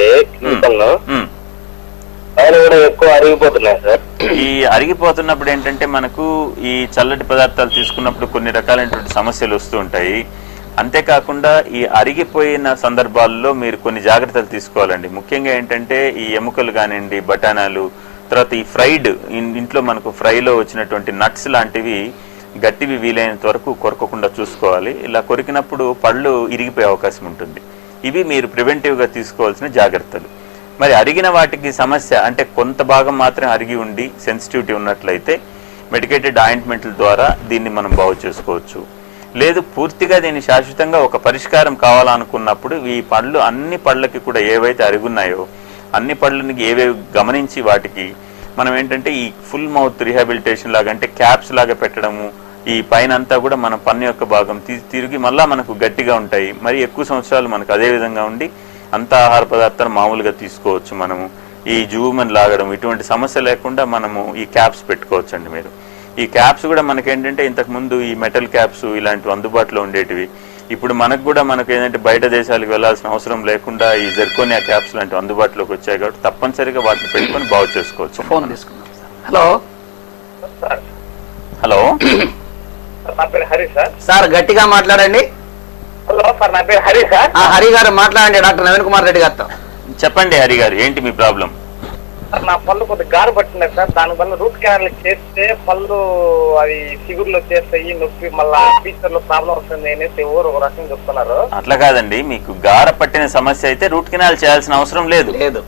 పళ్ళు, ఆయన కూడా ఎక్కువ అరిగిపోతున్నాయి సార్. ఈ అరిగిపోతున్నప్పుడు ఏంటంటే మనకు ఈ చల్లటి పదార్థాలు తీసుకున్నప్పుడు కొన్ని రకాలైనటువంటి సమస్యలు వస్తూ ఉంటాయి. అంతేకాకుండా ఈ అరిగిపోయిన సందర్భాల్లో మీరు కొన్ని జాగ్రత్తలు తీసుకోవాలండి. ముఖ్యంగా ఏంటంటే ఈ ఎముకలు కానివ్వండి, బఠానాలు, తర్వాత ఈ ఫ్రైడ్, ఇంట్లో మనకు ఫ్రైలో వచ్చినటువంటి నట్స్ లాంటివి గట్టివి వీలైనంత వరకు కొరకకుండా చూసుకోవాలి. ఇలా కొరికినప్పుడు పళ్ళు ఇరిగిపోయే అవకాశం ఉంటుంది. ఇవి మీరు ప్రివెంటివ్గా తీసుకోవాల్సిన జాగ్రత్తలు. మరి అరిగిన వాటికి సమస్య అంటే కొంత భాగం మాత్రం అరిగి ఉండి సెన్సిటివిటీ ఉన్నట్లయితే మెడికేటెడ్ ఆయింట్మెంట్ల ద్వారా దీన్ని మనం బాగు చేసుకోవచ్చు. లేదు పూర్తిగా దీన్ని శాశ్వతంగా ఒక పరిష్కారం కావాలనుకున్నప్పుడు ఈ పళ్ళు అన్ని పళ్ళకి కూడా ఏవైతే అరుగున్నాయో అన్ని పళ్ళకి ఏవేవి గమనించి వాటికి మనం ఏంటంటే ఈ ఫుల్ మౌత్ రీహాబిలిటేషన్ లాగా అంటే క్యాప్స్ లాగా పెట్టడము, ఈ పైన అంతా కూడా మన పన్ను యొక్క భాగం తిరిగి మళ్ళా మనకు గట్టిగా ఉంటాయి. మరి ఎక్కువ సంవత్సరాలు మనకు అదే విధంగా ఉండి అంత ఆహార పదార్థాలు మామూలుగా తీసుకోవచ్చు. మనము ఈ జూమని లాగడం ఇటువంటి సమస్య లేకుండా మనము ఈ క్యాప్స్ పెట్టుకోవచ్చు అండి. మీరు ఈ క్యాప్స్ కూడా మనకేంటంటే ఇంతకుముందు ఈ మెటల్ క్యాప్స్ ఇలాంటివి అందుబాటులో ఉండేటివి. ఇప్పుడు మనకు కూడా మనకు ఏంటంటే బయట దేశాలకు వెళ్లాల్సిన అవసరం లేకుండా ఈ జెర్కోనియా క్యాప్స్ లాంటివి అందుబాటులోకి వచ్చాయి కాబట్టి తప్పనిసరిగా వాటిని పెట్టుకొని బాగు చేసుకోవచ్చు. ఫోన్ తీసుకుందాం. హలో హలో, నా పేరు హరి సార్. సార్ గట్టిగా మాట్లాడండి. హలో సార్, నా పేరు హరి సార్. హరి గారు మాట్లాడండి డాక్టర్ నవీన్ కుమార్ రెడ్డి గారితో. చెప్పండి హరి గారు, ఏంటి మీ ప్రాబ్లం? సార్ నా పళ్ళు కొద్దిగా గారు పట్టినాయి సార్. దానివల్ల రూట్ కెనాల్ చేస్తే పళ్ళు అవి సిగురులు వచ్చేస్తాయి, నొప్పి, మళ్ళా ఫ్యూచర్ లో ప్రాబ్లం వస్తుంది అనేసి ఎవరు ఒక రకంగా చెప్తున్నారు. అట్లా కాదండి, మీకు గార పట్టిన సమస్య అయితే రూట్ కెనాల్ చేయాల్సిన అవసరం లేదు.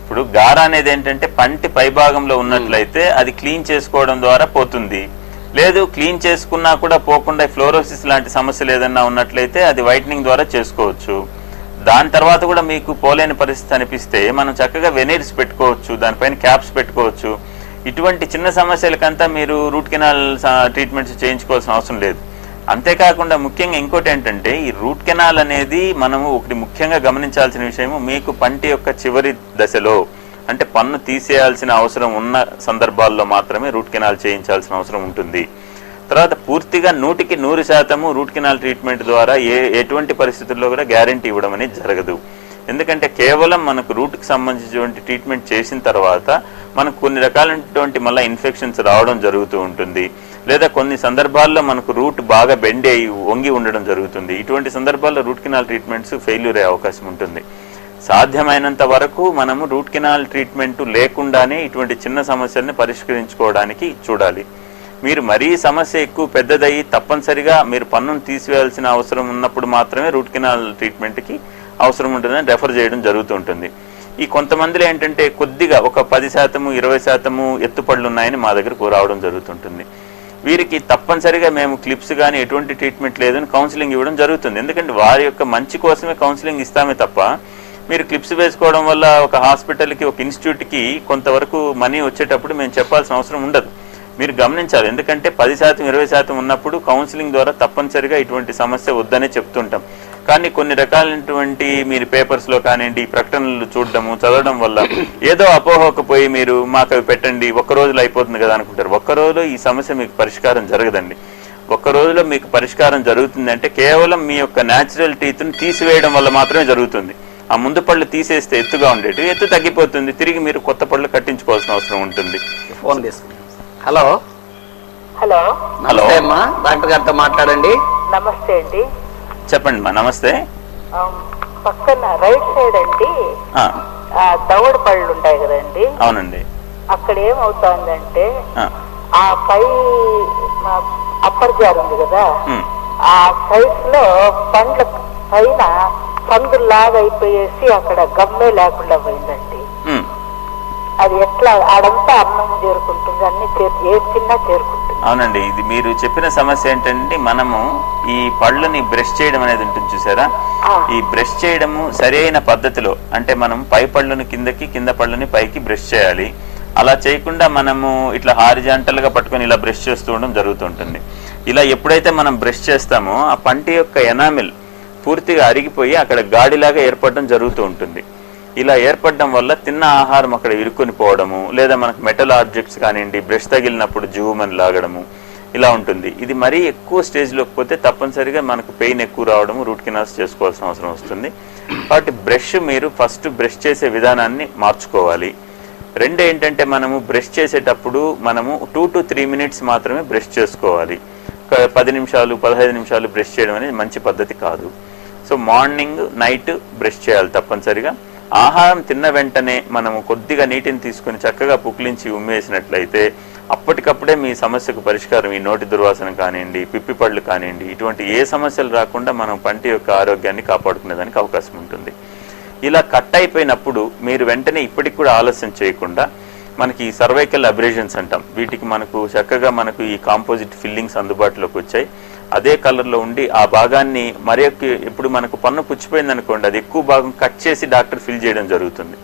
ఇప్పుడు గార అనేది ఏంటంటే పంటి పైభాగంలో ఉన్నట్లయితే అది క్లీన్ చేసుకోవడం ద్వారా పోతుంది. లేదు క్లీన్ చేసుకున్నా కూడా పోకుండా ఫ్లోరోసిస్ లాంటి సమస్యలు ఏదన్నా ఉన్నట్లయితే అది వైట్నింగ్ ద్వారా చేసుకోవచ్చు. దాని తర్వాత కూడా మీకు పోలేని పరిస్థితి అనిపిస్తే మనం చక్కగా వెనీర్స్ పెట్టుకోవచ్చు, దానిపైన క్యాప్స్ పెట్టుకోవచ్చు. ఇటువంటి చిన్న సమస్యలకంతా మీరు రూట్ కెనాల్ ట్రీట్మెంట్స్ చేయించుకోవాల్సిన అవసరం లేదు. అంతేకాకుండా ముఖ్యంగా ఇంకోటి ఏంటంటే ఈ రూట్ కెనాల్ అనేది మనము ఒకటి ముఖ్యంగా గమనించాల్సిన విషయము, మీకు పంటి యొక్క చివరి దశలో అంటే పన్ను తీసేయాల్సిన అవసరం ఉన్న సందర్భాల్లో మాత్రమే రూట్ కెనాల్ చేయించాల్సిన అవసరం ఉంటుంది. తర్వాత పూర్తిగా 100% రూట్ కెనాల్ ట్రీట్మెంట్ ద్వారా ఎటువంటి పరిస్థితుల్లో కూడా గ్యారంటీ ఇవ్వడం అనేది జరగదు. ఎందుకంటే కేవలం మనకు రూట్కి సంబంధించినటువంటి ట్రీట్మెంట్ చేసిన తర్వాత మనకు కొన్ని రకాలైనటువంటి మళ్ళీ ఇన్ఫెక్షన్స్ రావడం జరుగుతూ ఉంటుంది. లేదా కొన్ని సందర్భాల్లో మనకు రూట్ బాగా బెండ్ అయ్యి వంగి ఉండడం జరుగుతుంది. ఇటువంటి సందర్భాల్లో రూట్ కెనాల్ ట్రీట్మెంట్స్ ఫెయిల్యూర్ అయ్యే అవకాశం ఉంటుంది. సాధ్యమైనంత వరకు మనము రూట్ కెనాల్ ట్రీట్మెంట్ లేకుండానే ఇటువంటి చిన్న సమస్యల్ని పరిష్కరించుకోవడానికి చూడాలి. మీరు మరీ సమస్య ఎక్కువ పెద్దదయ్యి తప్పనిసరిగా మీరు పన్నును తీసివేయాల్సిన అవసరం ఉన్నప్పుడు మాత్రమే రూట్ కెనాల్ ట్రీట్మెంట్కి అవసరం ఉంటుందని రెఫర్ చేయడం జరుగుతూ ఉంటుంది. ఈ కొంతమందిలో ఏంటంటే కొద్దిగా ఒక 10%, 20% ఎత్తుపళ్ళు ఉన్నాయని మా దగ్గరకు రావడం జరుగుతుంటుంది. వీరికి తప్పనిసరిగా మేము క్లిప్స్ కానీ ఎటువంటి ట్రీట్మెంట్ లేదని కౌన్సిలింగ్ ఇవ్వడం జరుగుతుంది. ఎందుకంటే వారి యొక్క మంచి కోసమే కౌన్సిలింగ్ ఇస్తామే తప్ప మీరు క్లిప్స్ వేసుకోవడం వల్ల ఒక హాస్పిటల్కి ఒక ఇన్స్టిట్యూట్కి కొంతవరకు మనీ వచ్చేటప్పుడు మేము చెప్పాల్సిన అవసరం ఉండదు. మీరు గమనించాలి. ఎందుకంటే 10%, 20% ఉన్నప్పుడు కౌన్సిలింగ్ ద్వారా తప్పనిసరిగా ఇటువంటి సమస్య వద్దనే చెప్తుంటాం. కానీ కొన్ని రకాలైనటువంటి మీరు పేపర్స్లో కానివ్వండి ప్రకటనలు చూడడము చదవడం వల్ల ఏదో అపోహకపోయి మీరు మాకు అవి పెట్టండి ఒక్క రోజులో అయిపోతుంది కదా అనుకుంటారు. ఒక్క రోజులో ఈ సమస్య మీకు పరిష్కారం జరగదండి. ఒక్క రోజులో మీకు పరిష్కారం జరుగుతుంది అంటే కేవలం మీ యొక్క న్యాచురల్ టీత్ని తీసివేయడం వల్ల మాత్రమే జరుగుతుంది. ఆ ముందు పళ్ళు తీసేస్తే ఎత్తుగా ఉండేవి ఎత్తు తగ్గిపోతుంది, తిరిగి మీరు కొత్త పళ్ళు కట్టించుకోవాల్సిన అవసరం ఉంటుంది. ఫోన్ తీసుకుంటాం. హలో హలో నమస్తే అమ్మా, డాక్టర్ గారితో మాట్లాడండి. నమస్తే అండి. చెప్పండి మా. నమస్తే. పక్కన రైట్ సైడ్ అండి దవడ పళ్ళు ఉంటాయి కదండి. అవునండి. అక్కడ ఏమవుతుందంటే ఆ పై అప్పర్ జార్ ఉంది కదా, ఆ సైడ్స్ లో పండ్ల పైన పందులాగా అయిపోయేసి అక్కడ గమ్మే లేకుండా పోయిందండి. అది ఎట్లా ఆడంతా అన్నం చేరుకుంటుంది, అన్ని ఏ చిన్న చేరుకుంటుంది. అవునండి, ఇది మీరు చెప్పిన సమస్య ఏంటంటే మనము ఈ పళ్ళని బ్రష్ చేయడం అనేది ఉంటుంది చూసారా, ఈ బ్రష్ చేయడము సరైన పద్ధతిలో అంటే మనం పై పళ్ళుని కిందకి కింద పళ్ళని పైకి బ్రష్ చేయాలి. అలా చేయకుండా మనము ఇట్లా హారిజాంటల్ గా పట్టుకొని ఇలా బ్రష్ చేస్తూ ఉండడం జరుగుతుంటుంది. ఇలా ఎప్పుడైతే మనం బ్రష్ చేస్తామో ఆ పంటి యొక్క ఎనామిల్ పూర్తిగా అరిగిపోయి అక్కడ గాడిలాగా ఏర్పడడం జరుగుతూ ఉంటుంది. ఇలా ఏర్పడడం వల్ల తిన్న ఆహారం అక్కడ ఇరుక్కుని పోవడము, లేదా మనకు మెటల్ ఆబ్జెక్ట్స్ కానివ్వండి, బ్రష్ తగిలినప్పుడు జూమని లాగడము ఇలా ఉంటుంది. ఇది మరీ ఎక్కువ స్టేజ్లోకి పోతే తప్పనిసరిగా మనకు పెయిన్ ఎక్కువ రావడము, రూట్ కెనాల్స్ చేసుకోవాల్సిన అవసరం వస్తుంది. కాబట్టి మీరు ఫస్ట్ బ్రష్ చేసే విధానాన్ని మార్చుకోవాలి. రెండు ఏంటంటే మనము బ్రష్ చేసేటప్పుడు మనము 2 to 3 minutes మాత్రమే బ్రష్ చేసుకోవాలి. 10 నిమిషాలు 15 నిమిషాలు బ్రష్ చేయడం అనేది మంచి పద్ధతి కాదు. సో మార్నింగ్ నైట్ బ్రష్ చేయాలి తప్పనిసరిగా. ఆహారం తిన్న వెంటనే మనము కొద్దిగా నీటిని తీసుకుని చక్కగా పుక్లించి ఉమ్మేసినట్లయితే అప్పటికప్పుడే మీ సమస్యకు పరిష్కారం, ఈ నోటి దుర్వాసన కానివ్వండి, పిప్పి పళ్ళు కానివ్వండి, ఇటువంటి ఏ సమస్యలు రాకుండా మనం పంటి యొక్క ఆరోగ్యాన్ని కాపాడుకునేదానికి అవకాశం ఉంటుంది. ఇలా కట్ అయిపోయినప్పుడు మీరు వెంటనే ఇప్పటికి కూడా ఆలస్యం చేయకుండా మనకి సర్వైకల్ అబ్రేషన్స్ అంటాం, వీటికి మనకు చక్కగా మనకు ఈ కాంపోజిట్ ఫిల్లింగ్స్ అందుబాటులోకి వచ్చాయి. అదే కలర్లో ఉండి ఆ భాగాన్ని మరి ఇప్పుడు మనకు పన్ను పుచ్చిపోయింది అనుకోండి, అది ఎక్కువ భాగం కట్ చేసి డాక్టర్ ఫిల్ చేయడం జరుగుతుంది.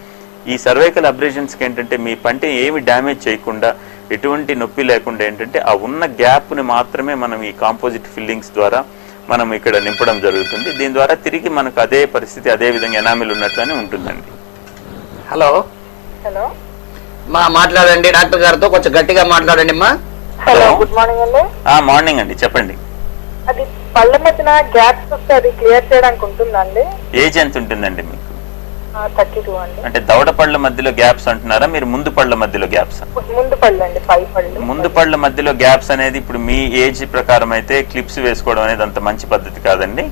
ఈ సర్వైకల్ అబ్రేషన్స్కి ఏంటంటే మీ పంటిని ఏమి డ్యామేజ్ చేయకుండా, ఎటువంటి నొప్పి లేకుండా ఏంటంటే ఆ ఉన్న గ్యాప్ని మాత్రమే మనం ఈ కాంపోజిట్ ఫిల్లింగ్స్ ద్వారా మనం ఇక్కడ నింపడం జరుగుతుంది. దీని ద్వారా తిరిగి మనకు అదే పరిస్థితి, అదే విధంగా ఎనామిల్ ఉన్నట్లనే ఉంటుందండి. హలో హలో మాట్లాడండి డాక్టర్ గారితో, కొంచెం గట్టిగా మాట్లాడండి అమ్మా. హలో, గుడ్ మార్నింగ్ అండి. మార్నింగ్ అండి, చెప్పండి. అది పళ్ళ మధ్యన గ్యాప్స్ వస్తే అది క్లియర్ చేయడానికి ఉంటుందండి? ఏజ్ ఎంత ఉంటుందండి మీకు? 32 అండి. అంటే దవడ పళ్ళ మధ్యలో గ్యాప్స్ అంటున్నారా, మీరు ముందు పళ్ళ మధ్యలో గ్యాప్స్? ముందు పళ్ళు అండి, 5 పళ్ళు. ముందు పళ్ళ మధ్యలో గ్యాప్స్ అనేది ఇప్పుడు మీ ఏజ్ ప్రకారం అయితే క్లిప్స్ వేసుకోవడం అనేది అంత మంచి పద్ధతి కాదండి.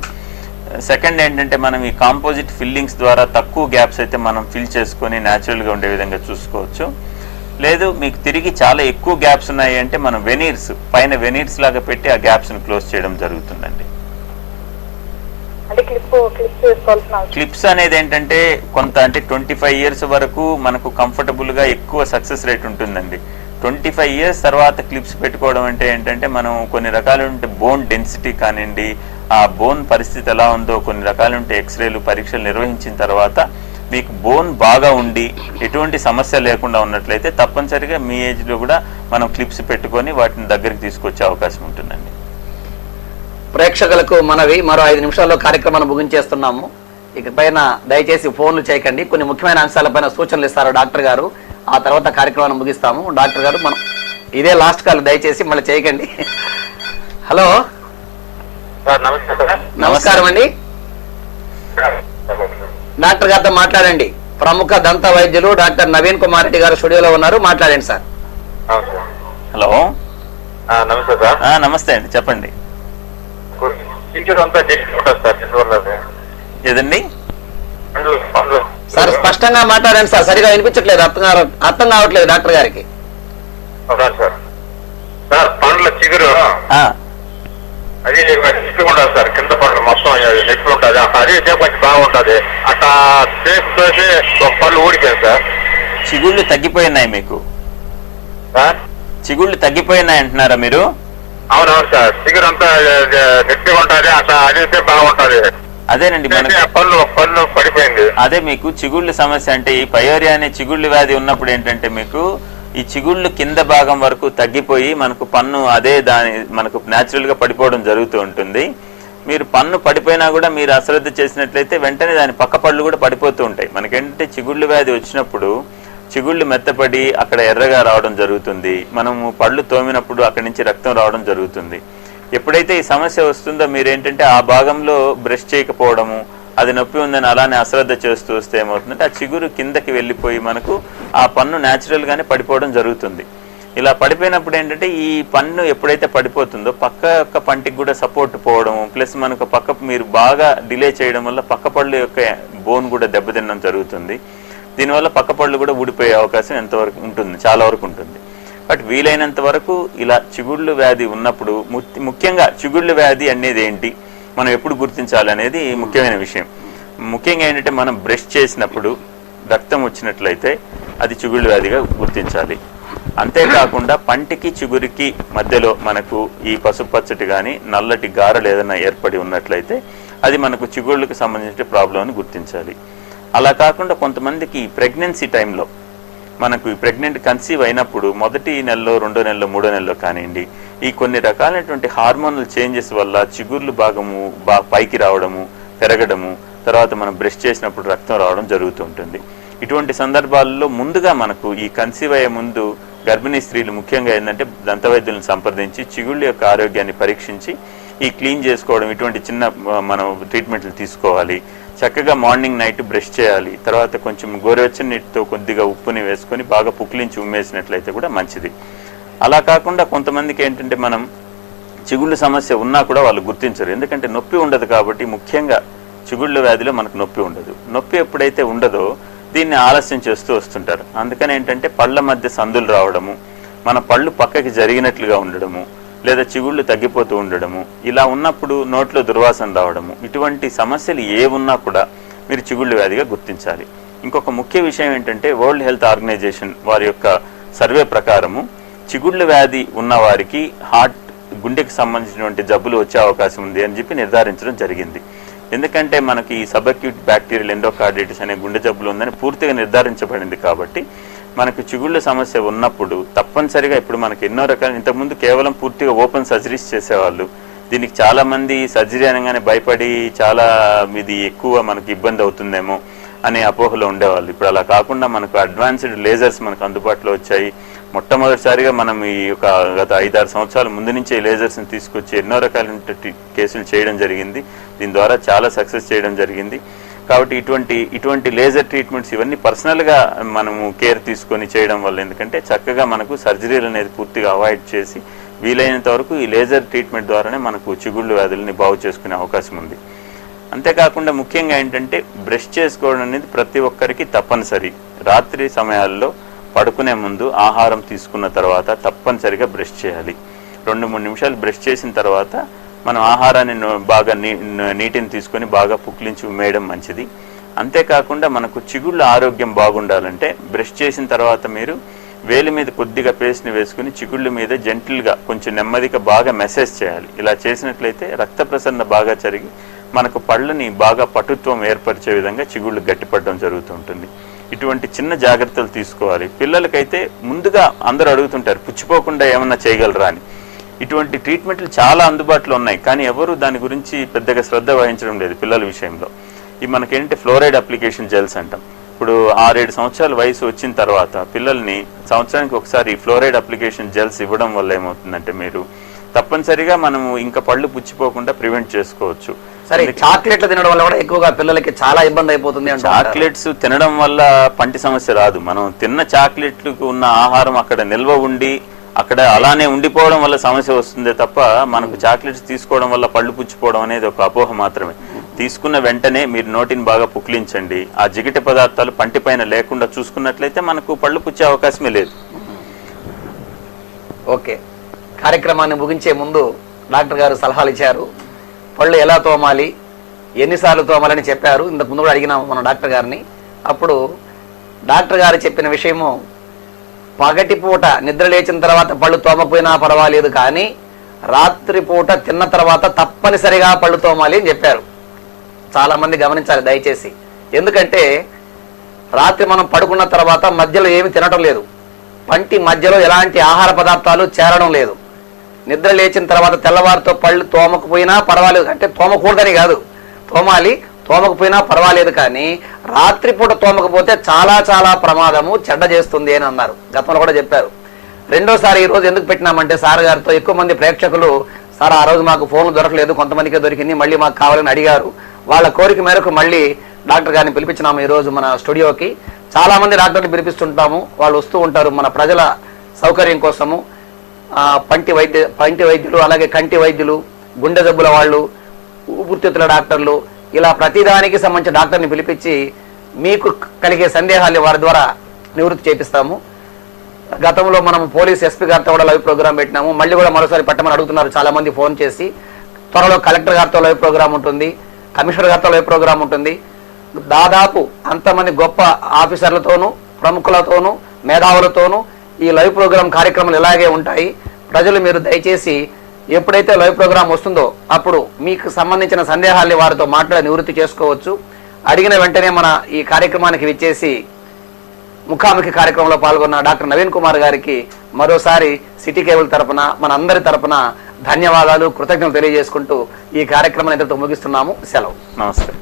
సెకండ్ ఏంటంటే మనం ఈ కాంపోజిట్ ఫిల్లింగ్స్ ద్వారా తక్కువ గ్యాప్స్ అయితే మనం ఫిల్ చేసుకొని న్యాచురల్గా ఉండే విధంగా చూసుకోవచ్చు. లేదు మీకు తిరిగి చాలా ఎక్కువ గ్యాప్స్ ఉన్నాయి అంటే మనం వెనీర్స్ పైన వెనీర్స్ లాగా పెట్టి ఆ గ్యాప్స్ని క్లోజ్ చేయడం జరుగుతుందండి. క్లిప్స్ అనేది ఏంటంటే కొంత అంటే 25 years వరకు మనకు కంఫర్టబుల్గా ఎక్కువ సక్సెస్ రేట్ ఉంటుందండి. 25 years తర్వాత క్లిప్స్ పెట్టుకోవడం అంటే ఏంటంటే మనం కొన్ని రకాలు బోన్ డెన్సిటీ కానివ్వండి, ఆ బోన్ పరిస్థితి ఎలా ఉందో కొన్ని రకాలు ఎక్స్రేలు పరీక్షలు నిర్వహించిన తర్వాత మీకు బోన్ బాగా ఉండి ఎటువంటి సమస్య లేకుండా ఉన్నట్లయితే తప్పనిసరిగా మీ ఏజ్లో కూడా మనం క్లిప్స్ పెట్టుకొని వాటిని దగ్గరికి తీసుకొచ్చే అవకాశం ఉంటుందండి. ప్రేక్షకులకు మనవి, మరో 5 నిమిషాల్లో కార్యక్రమాన్ని ముగించేస్తున్నాము. ఇకపైన దయచేసి ఫోన్లు చేయకండి. కొన్ని ముఖ్యమైన అంశాలపైన సూచనలు ఇస్తారు డాక్టర్ గారు, ఆ తర్వాత కార్యక్రమాన్ని ముగిస్తాము. డాక్టర్ గారు మనం ఇదే లాస్ట్ కాల్, దయచేసి మళ్ళీ చేయకండి. హలో, నమస్కారం అండి. డాక్టర్ గారితో మాట్లాడండి. ప్రముఖ దంత వైద్యులు డాక్టర్ నవీన్ కుమార్ రెడ్డి గారు స్టూడియోలో ఉన్నారు, మాట్లాడండి సార్. హలో, నమస్తే సార్. నమస్తే అండి, చెప్పండి. ఏదండి సార్ స్పష్టంగా మాట్లాడండి సార్, సరిగా వినిపించట్లేదు, అర్థం కావట్లేదు డాక్టర్ గారికి. సార్ పండ్ల చిగురు అది ఉంటుంది సార్, కింద పండ్లు మొత్తం నొప్పి ఉంటుంది, అది కొంచెం బాగుంటది, అట్లా చేసి ఒక పళ్ళు ఊడిపోయింది సార్. చిగుళ్ళు తగ్గిపోయినాయి మీకు? చిగుళ్ళు తగ్గిపోయినాయి అంటున్నారా మీరు? అవునవును సార్, చిగురు అంతా నొప్పి ఉంటుంది, అట్లా అది బాగుంటది. అదేనండి, పళ్ళు పడిపోయింది. అదే మీకు చిగుళ్ళు సమస్య అంటే ఈ పయోరియా అనే చిగుళ్ళు వ్యాధి ఉన్నప్పుడు ఏంటంటే మీకు ఈ చిగుళ్ళు కింద భాగం వరకు తగ్గిపోయి మనకు పన్ను అదే మనకు న్యాచురల్ గా పడిపోవడం జరుగుతూ ఉంటుంది. మీరు పన్ను పడిపోయినా కూడా మీరు అశ్రద్ధ చేసినట్లయితే వెంటనే దాని పక్క పళ్ళు కూడా పడిపోతూ ఉంటాయి. మనకేంటంటే చిగుళ్ళు వ్యాధి వచ్చినప్పుడు చిగుళ్ళు మెత్తపడి అక్కడ ఎర్రగా రావడం జరుగుతుంది. మనము పళ్ళు తోమినప్పుడు అక్కడి నుంచి రక్తం రావడం జరుగుతుంది. ఎప్పుడైతే ఈ సమస్య వస్తుందో మీరేంటంటే ఆ భాగంలో బ్రష్ చేయకపోవడము, అది నొప్పి ఉందని అలానే అశ్రద్ధ చేస్తూ వస్తే ఏమవుతుందంటే ఆ చిగురు కిందకి వెళ్ళిపోయి మనకు ఆ పన్ను న్యాచురల్ గానే పడిపోవడం జరుగుతుంది. ఇలా పడిపోయినప్పుడు ఏంటంటే ఈ పన్ను ఎప్పుడైతే పడిపోతుందో పక్క యొక్క పంటికి కూడా సపోర్ట్ పోవడము, ప్లస్ మనకు పక్క మీరు బాగా డిలే చేయడం వల్ల పక్క పళ్ళు యొక్క బోన్ కూడా దెబ్బతినడం జరుగుతుంది. దీనివల్ల పక్క పళ్ళు కూడా ఊడిపోయే అవకాశం ఎంతవరకు ఉంటుంది, చాలా వరకు ఉంటుంది. బట్ వీలైనంత వరకు ఇలా చిగుళ్ళు వ్యాధి ఉన్నప్పుడు ముఖ్యంగా చిగుళ్ళు వ్యాధి అనేది ఏంటి, మనం ఎప్పుడు గుర్తించాలి అనేది ముఖ్యమైన విషయం. ముఖ్యంగా ఏంటంటే మనం బ్రష్ చేసినప్పుడు రక్తం వచ్చినట్లయితే అది చిగుళ్ళు వ్యాధిగా గుర్తించాలి. అంతేకాకుండా పంటికి చిగురికి మధ్యలో మనకు ఈ పసుపచ్చటి కానీ నల్లటి గారెలు ఏదైనా ఏర్పడి ఉన్నట్లయితే అది మనకు చిగుళ్ళకి సంబంధించిన ప్రాబ్లం అని గుర్తించాలి. అలా కాకుండా కొంతమందికి ప్రెగ్నెన్సీ టైంలో మనకు ప్రెగ్నెంట్ కన్సీవ్ అయినప్పుడు మొదటి నెలలో, 2వ నెలలో, 3వ నెలలో కానివ్వండి, ఈ కొన్ని రకాలైనటువంటి హార్మోనల్ చేంజెస్ వల్ల చిగుర్లు భాగము పైకి రావడము, పెరగడము, తర్వాత మనం బ్రష్ చేసినప్పుడు రక్తం రావడం జరుగుతూ ఉంటుంది. ఇటువంటి సందర్భాల్లో ముందుగా మనకు ఈ కన్సీవ్ అయ్యే ముందు గర్భిణీ స్త్రీలు ముఖ్యంగా ఏంటంటే దంతవైద్యులను సంప్రదించి చిగుళ్ళ యొక్క ఆరోగ్యాన్ని పరీక్షించి ఈ క్లీన్ చేసుకోవడం, ఇటువంటి చిన్న మనం ట్రీట్మెంట్లు తీసుకోవాలి. చక్కగా మార్నింగ్ నైట్ బ్రష్ చేయాలి. తర్వాత కొంచెం గోరువెచ్చని నీటితో కొద్దిగా ఉప్పుని వేసుకొని బాగా పుక్కిలించి ఉమ్మేసినట్లయితే కూడా మంచిది. అలా కాకుండా కొంతమందికి ఏంటంటే మనం చిగుళ్ళ సమస్య ఉన్నా కూడా వాళ్ళు గుర్తించరు, ఎందుకంటే నొప్పి ఉండదు కాబట్టి. ముఖ్యంగా చిగుళ్ళ వ్యాధిలో మనకు నొప్పి ఉండదు. నొప్పి ఎప్పుడైతే ఉండదో దీన్ని ఆలస్యం చేస్తూ వస్తుంటారు. అందుకని ఏంటంటే పళ్ళ మధ్య సందులు రావడము, మన పళ్ళు పక్కకి జరిగినట్లుగా ఉండడము, లేదా చిగుళ్ళు తగ్గిపోతూ ఉండడము, ఇలా ఉన్నప్పుడు నోట్లో దుర్వాసన రావడము, ఇటువంటి సమస్యలు ఏ ఉన్నా కూడా మీరు చిగుళ్ళ వ్యాధిగా గుర్తించాలి. ఇంకొక ముఖ్య విషయం ఏంటంటే వరల్డ్ హెల్త్ ఆర్గనైజేషన్ వారి యొక్క సర్వే ప్రకారము చిగుళ్ళ వ్యాధి ఉన్న వారికి గుండెకి సంబంధించినటువంటి జబ్బులు వచ్చే అవకాశం ఉంది అని చెప్పి నిర్ధారించడం జరిగింది. ఎందుకంటే మనకి సబ్అక్యూట్ బ్యాక్టీరియల్ ఎండోకార్డైటిస్ అనే గుండె జబ్బులు ఉందని పూర్తిగా నిర్ధారించబడింది. కాబట్టి మనకు చిగుళ్ళ సమస్య ఉన్నప్పుడు తప్పనిసరిగా ఇప్పుడు మనకి ఎన్నో రకాల, ఇంతకుముందు కేవలం పూర్తిగా ఓపెన్ సర్జరీస్ చేసేవాళ్ళు. దీనికి చాలా మంది సర్జరీ అనగానే భయపడి చాలా ఇది ఎక్కువ మనకి ఇబ్బంది అవుతుందేమో అనే అపోహలో ఉండేవాళ్ళు. ఇప్పుడు అలా కాకుండా మనకు అడ్వాన్స్డ్ లేజర్స్ మనకు అందుబాటులో వచ్చాయి. మొట్టమొదటిసారిగా మనం ఈ యొక్క గత 5-6 సంవత్సరాల ముందు నుంచే ఈ లేజర్స్ని తీసుకొచ్చి ఎన్నో రకాల కేసులు చేయడం జరిగింది. దీని ద్వారా చాలా సక్సెస్ చేయడం జరిగింది. కాబట్టి ఇటువంటి లేజర్ ట్రీట్మెంట్స్ ఇవన్నీ పర్సనల్గా మనము కేర్ తీసుకొని చేయడం వల్ల, ఎందుకంటే చక్కగా మనకు సర్జరీలు అనేది పూర్తిగా అవాయిడ్ చేసి వీలైనంత వరకు ఈ లేజర్ ట్రీట్మెంట్ ద్వారానే మనకు చిగుళ్ళు వ్యాధులని బాగు చేసుకునే అవకాశం ఉంది. అంతేకాకుండా ముఖ్యంగా ఏంటంటే బ్రష్ చేసుకోవడం అనేది ప్రతి ఒక్కరికి తప్పనిసరి. రాత్రి సమయాల్లో పడుకునే ముందు ఆహారం తీసుకున్న తర్వాత తప్పనిసరిగా బ్రష్ చేయాలి. 2-3 నిమిషాలు బ్రష్ చేసిన తర్వాత మనం ఆహారాన్ని బాగా నీటిని తీసుకొని బాగా పుక్కిలించి ఉమ్మేయడం మంచిది. అంతేకాకుండా మనకు చిగుళ్ళ ఆరోగ్యం బాగుండాలంటే బ్రష్ చేసిన తర్వాత మీరు వేలి మీద కొద్దిగా పేస్ట్ని వేసుకుని చిగుళ్ళ మీద జెంటిల్గా కొంచెం నెమ్మదిగా బాగా మెసేజ్ చేయాలి. ఇలా చేసినట్లయితే రక్త ప్రసరణ బాగా జరిగి మనకు పళ్ళని బాగా పటుత్వం ఏర్పరిచే విధంగా చిగుళ్ళు గట్టిపడడం జరుగుతుంటుంది. ఇటువంటి చిన్న జాగ్రత్తలు తీసుకోవాలి. పిల్లలకైతే ముందుగా అందరూ అడుగుతుంటారు పుచ్చిపోకుండా ఏమన్నా చేయగలరా అని. ఇటువంటి ట్రీట్మెంట్లు చాలా అందుబాటులో ఉన్నాయి, కానీ ఎవరు దాని గురించి పెద్దగా శ్రద్ధ వహించడం లేదు పిల్లల విషయంలో. ఇవి మనకేంటంటే ఫ్లోరైడ్ అప్లికేషన్ జెల్స్ అంటాం. ఇప్పుడు 6-7 సంవత్సరాల వయసు వచ్చిన తర్వాత పిల్లల్ని సంవత్సరానికి ఒకసారి ఫ్లోరైడ్ అప్లికేషన్ జెల్స్ ఇవ్వడం వల్ల ఏమవుతుందంటే మీరు తప్పనిసరిగా మనము ఇంకా పళ్ళు పుచ్చిపోకుండా ప్రివెంట్ చేసుకోవచ్చు. సరే, చాక్లెట్లు తినడం వల్ల కూడా ఎక్కువగా పిల్లలకి చాలా ఇబ్బంది అయిపోతుంది. చాక్లెట్స్ తినడం వల్ల పంటి సమస్య రాదు. మనం తిన్న చాక్లెట్లకు ఉన్న ఆహారం అక్కడ నిల్వ ఉండి అక్కడ అలానే ఉండిపోవడం వల్ల సమస్య వస్తుందే తప్ప మనకు చాక్లెట్స్ తీసుకోవడం వల్ల పళ్ళు పుచ్చిపోవడం అనేది ఒక అపోహ మాత్రమే. తీసుకున్న వెంటనే మీరు నోటిని బాగా పుక్కిలించండి. ఆ జిగిటి పదార్థాలు పంటి పైన లేకుండా చూసుకున్నట్లయితే మనకు పళ్ళు పుచ్చే అవకాశమే లేదు. ఓకే, కార్యక్రమాన్ని ముగించే ముందు డాక్టర్ గారు సలహాలు ఇచ్చారు. పళ్ళు ఎలా తోమాలి, ఎన్నిసార్లు తోమాలని చెప్పారు. ఇంతకు ముందు కూడా అడిగినాము మనం డాక్టర్ గారిని. అప్పుడు డాక్టర్ గారు చెప్పిన విషయము, పగటిపూట నిద్ర లేచిన తర్వాత పళ్ళు తోమకపోయినా పర్వాలేదు, కానీ రాత్రిపూట తిన్న తర్వాత తప్పనిసరిగా పళ్ళు తోమాలి అని చెప్పారు. చాలా మంది గమనించాలి దయచేసి. ఎందుకంటే రాత్రి మనం పడుకున్న తర్వాత మధ్యలో ఏమి తినటం లేదు, పంటి మధ్యలో ఎలాంటి ఆహార పదార్థాలు చేరడం లేదు. నిద్ర లేచిన తర్వాత తెల్లవారితో పళ్ళు తోమకపోయినా పర్వాలేదు, అంటే తోమకూడదని కాదు, తోమాలి, తోమకపోయినా పర్వాలేదు, కానీ రాత్రిపూట తోమకపోతే చాలా చాలా ప్రమాదము, చెడ్డ చేస్తుంది అని అన్నారు. గతంలో కూడా చెప్పారు. రెండోసారి ఈ రోజు ఎందుకు పెట్టినామంటే సార్ గారితో ఎక్కువ మంది ప్రేక్షకులు, సార్ ఆ రోజు మాకు ఫోన్లు దొరకలేదు, కొంతమందికే దొరికింది, మళ్ళీ మాకు కావాలని అడిగారు. వాళ్ళ కోరిక మేరకు మళ్ళీ డాక్టర్ గారిని పిలిపించినాము ఈ రోజు మన స్టూడియోకి. చాలా మంది డాక్టర్ని పిలిపిస్తుంటాము, వాళ్ళు వస్తూ ఉంటారు మన ప్రజల సౌకర్యం కోసము. పంటి వైద్యులు, అలాగే కంటి వైద్యులు, గుండె జబ్బుల వాళ్ళు, ఊపిరితిత్తుల డాక్టర్లు, ఇలా ప్రతిదానికి సంబంధించిన డాక్టర్ని పిలిపించి మీకు కలిగే సందేహాన్ని వారి ద్వారా నివృత్తి చేపిస్తాము. గతంలో మనం పోలీస్ ఎస్పీ గారితో కూడా లైవ్ ప్రోగ్రామ్ పెట్టినాము. మళ్ళీ కూడా మరోసారి పెట్టమని అడుగుతున్నారు చాలా మంది ఫోన్ చేసి. త్వరలో కలెక్టర్ గారితో లైవ్ ప్రోగ్రామ్ ఉంటుంది, కమిషనర్ గారితో లైవ్ ప్రోగ్రామ్ ఉంటుంది. దాదాపు అంతమంది గొప్ప ఆఫీసర్లతోనూ, ప్రముఖులతోనూ, మేధావులతోనూ ఈ లైవ్ ప్రోగ్రామ్ కార్యక్రమాలు ఇలాగే ఉంటాయి. ప్రజలు మీరు దయచేసి ఎప్పుడైతే లైవ్ ప్రోగ్రామ్ వస్తుందో అప్పుడు మీకు సంబంధించిన సందేహాల్ని వారితో మాట్లాడి నివృత్తి చేసుకోవచ్చు. అడిగిన వెంటనే మన ఈ కార్యక్రమానికి విచ్చేసి ముఖాముఖి కార్యక్రమంలో పాల్గొన్న డాక్టర్ నవీన్ కుమార్ గారికి మరోసారి సిటీ కేబుల్ తరపున, మన అందరి తరపున ధన్యవాదాలు, కృతజ్ఞతలు తెలియజేసుకుంటూ ఈ కార్యక్రమాన్ని ఇంతటితో ముగిస్తున్నాము. సెలవు. నమస్తే.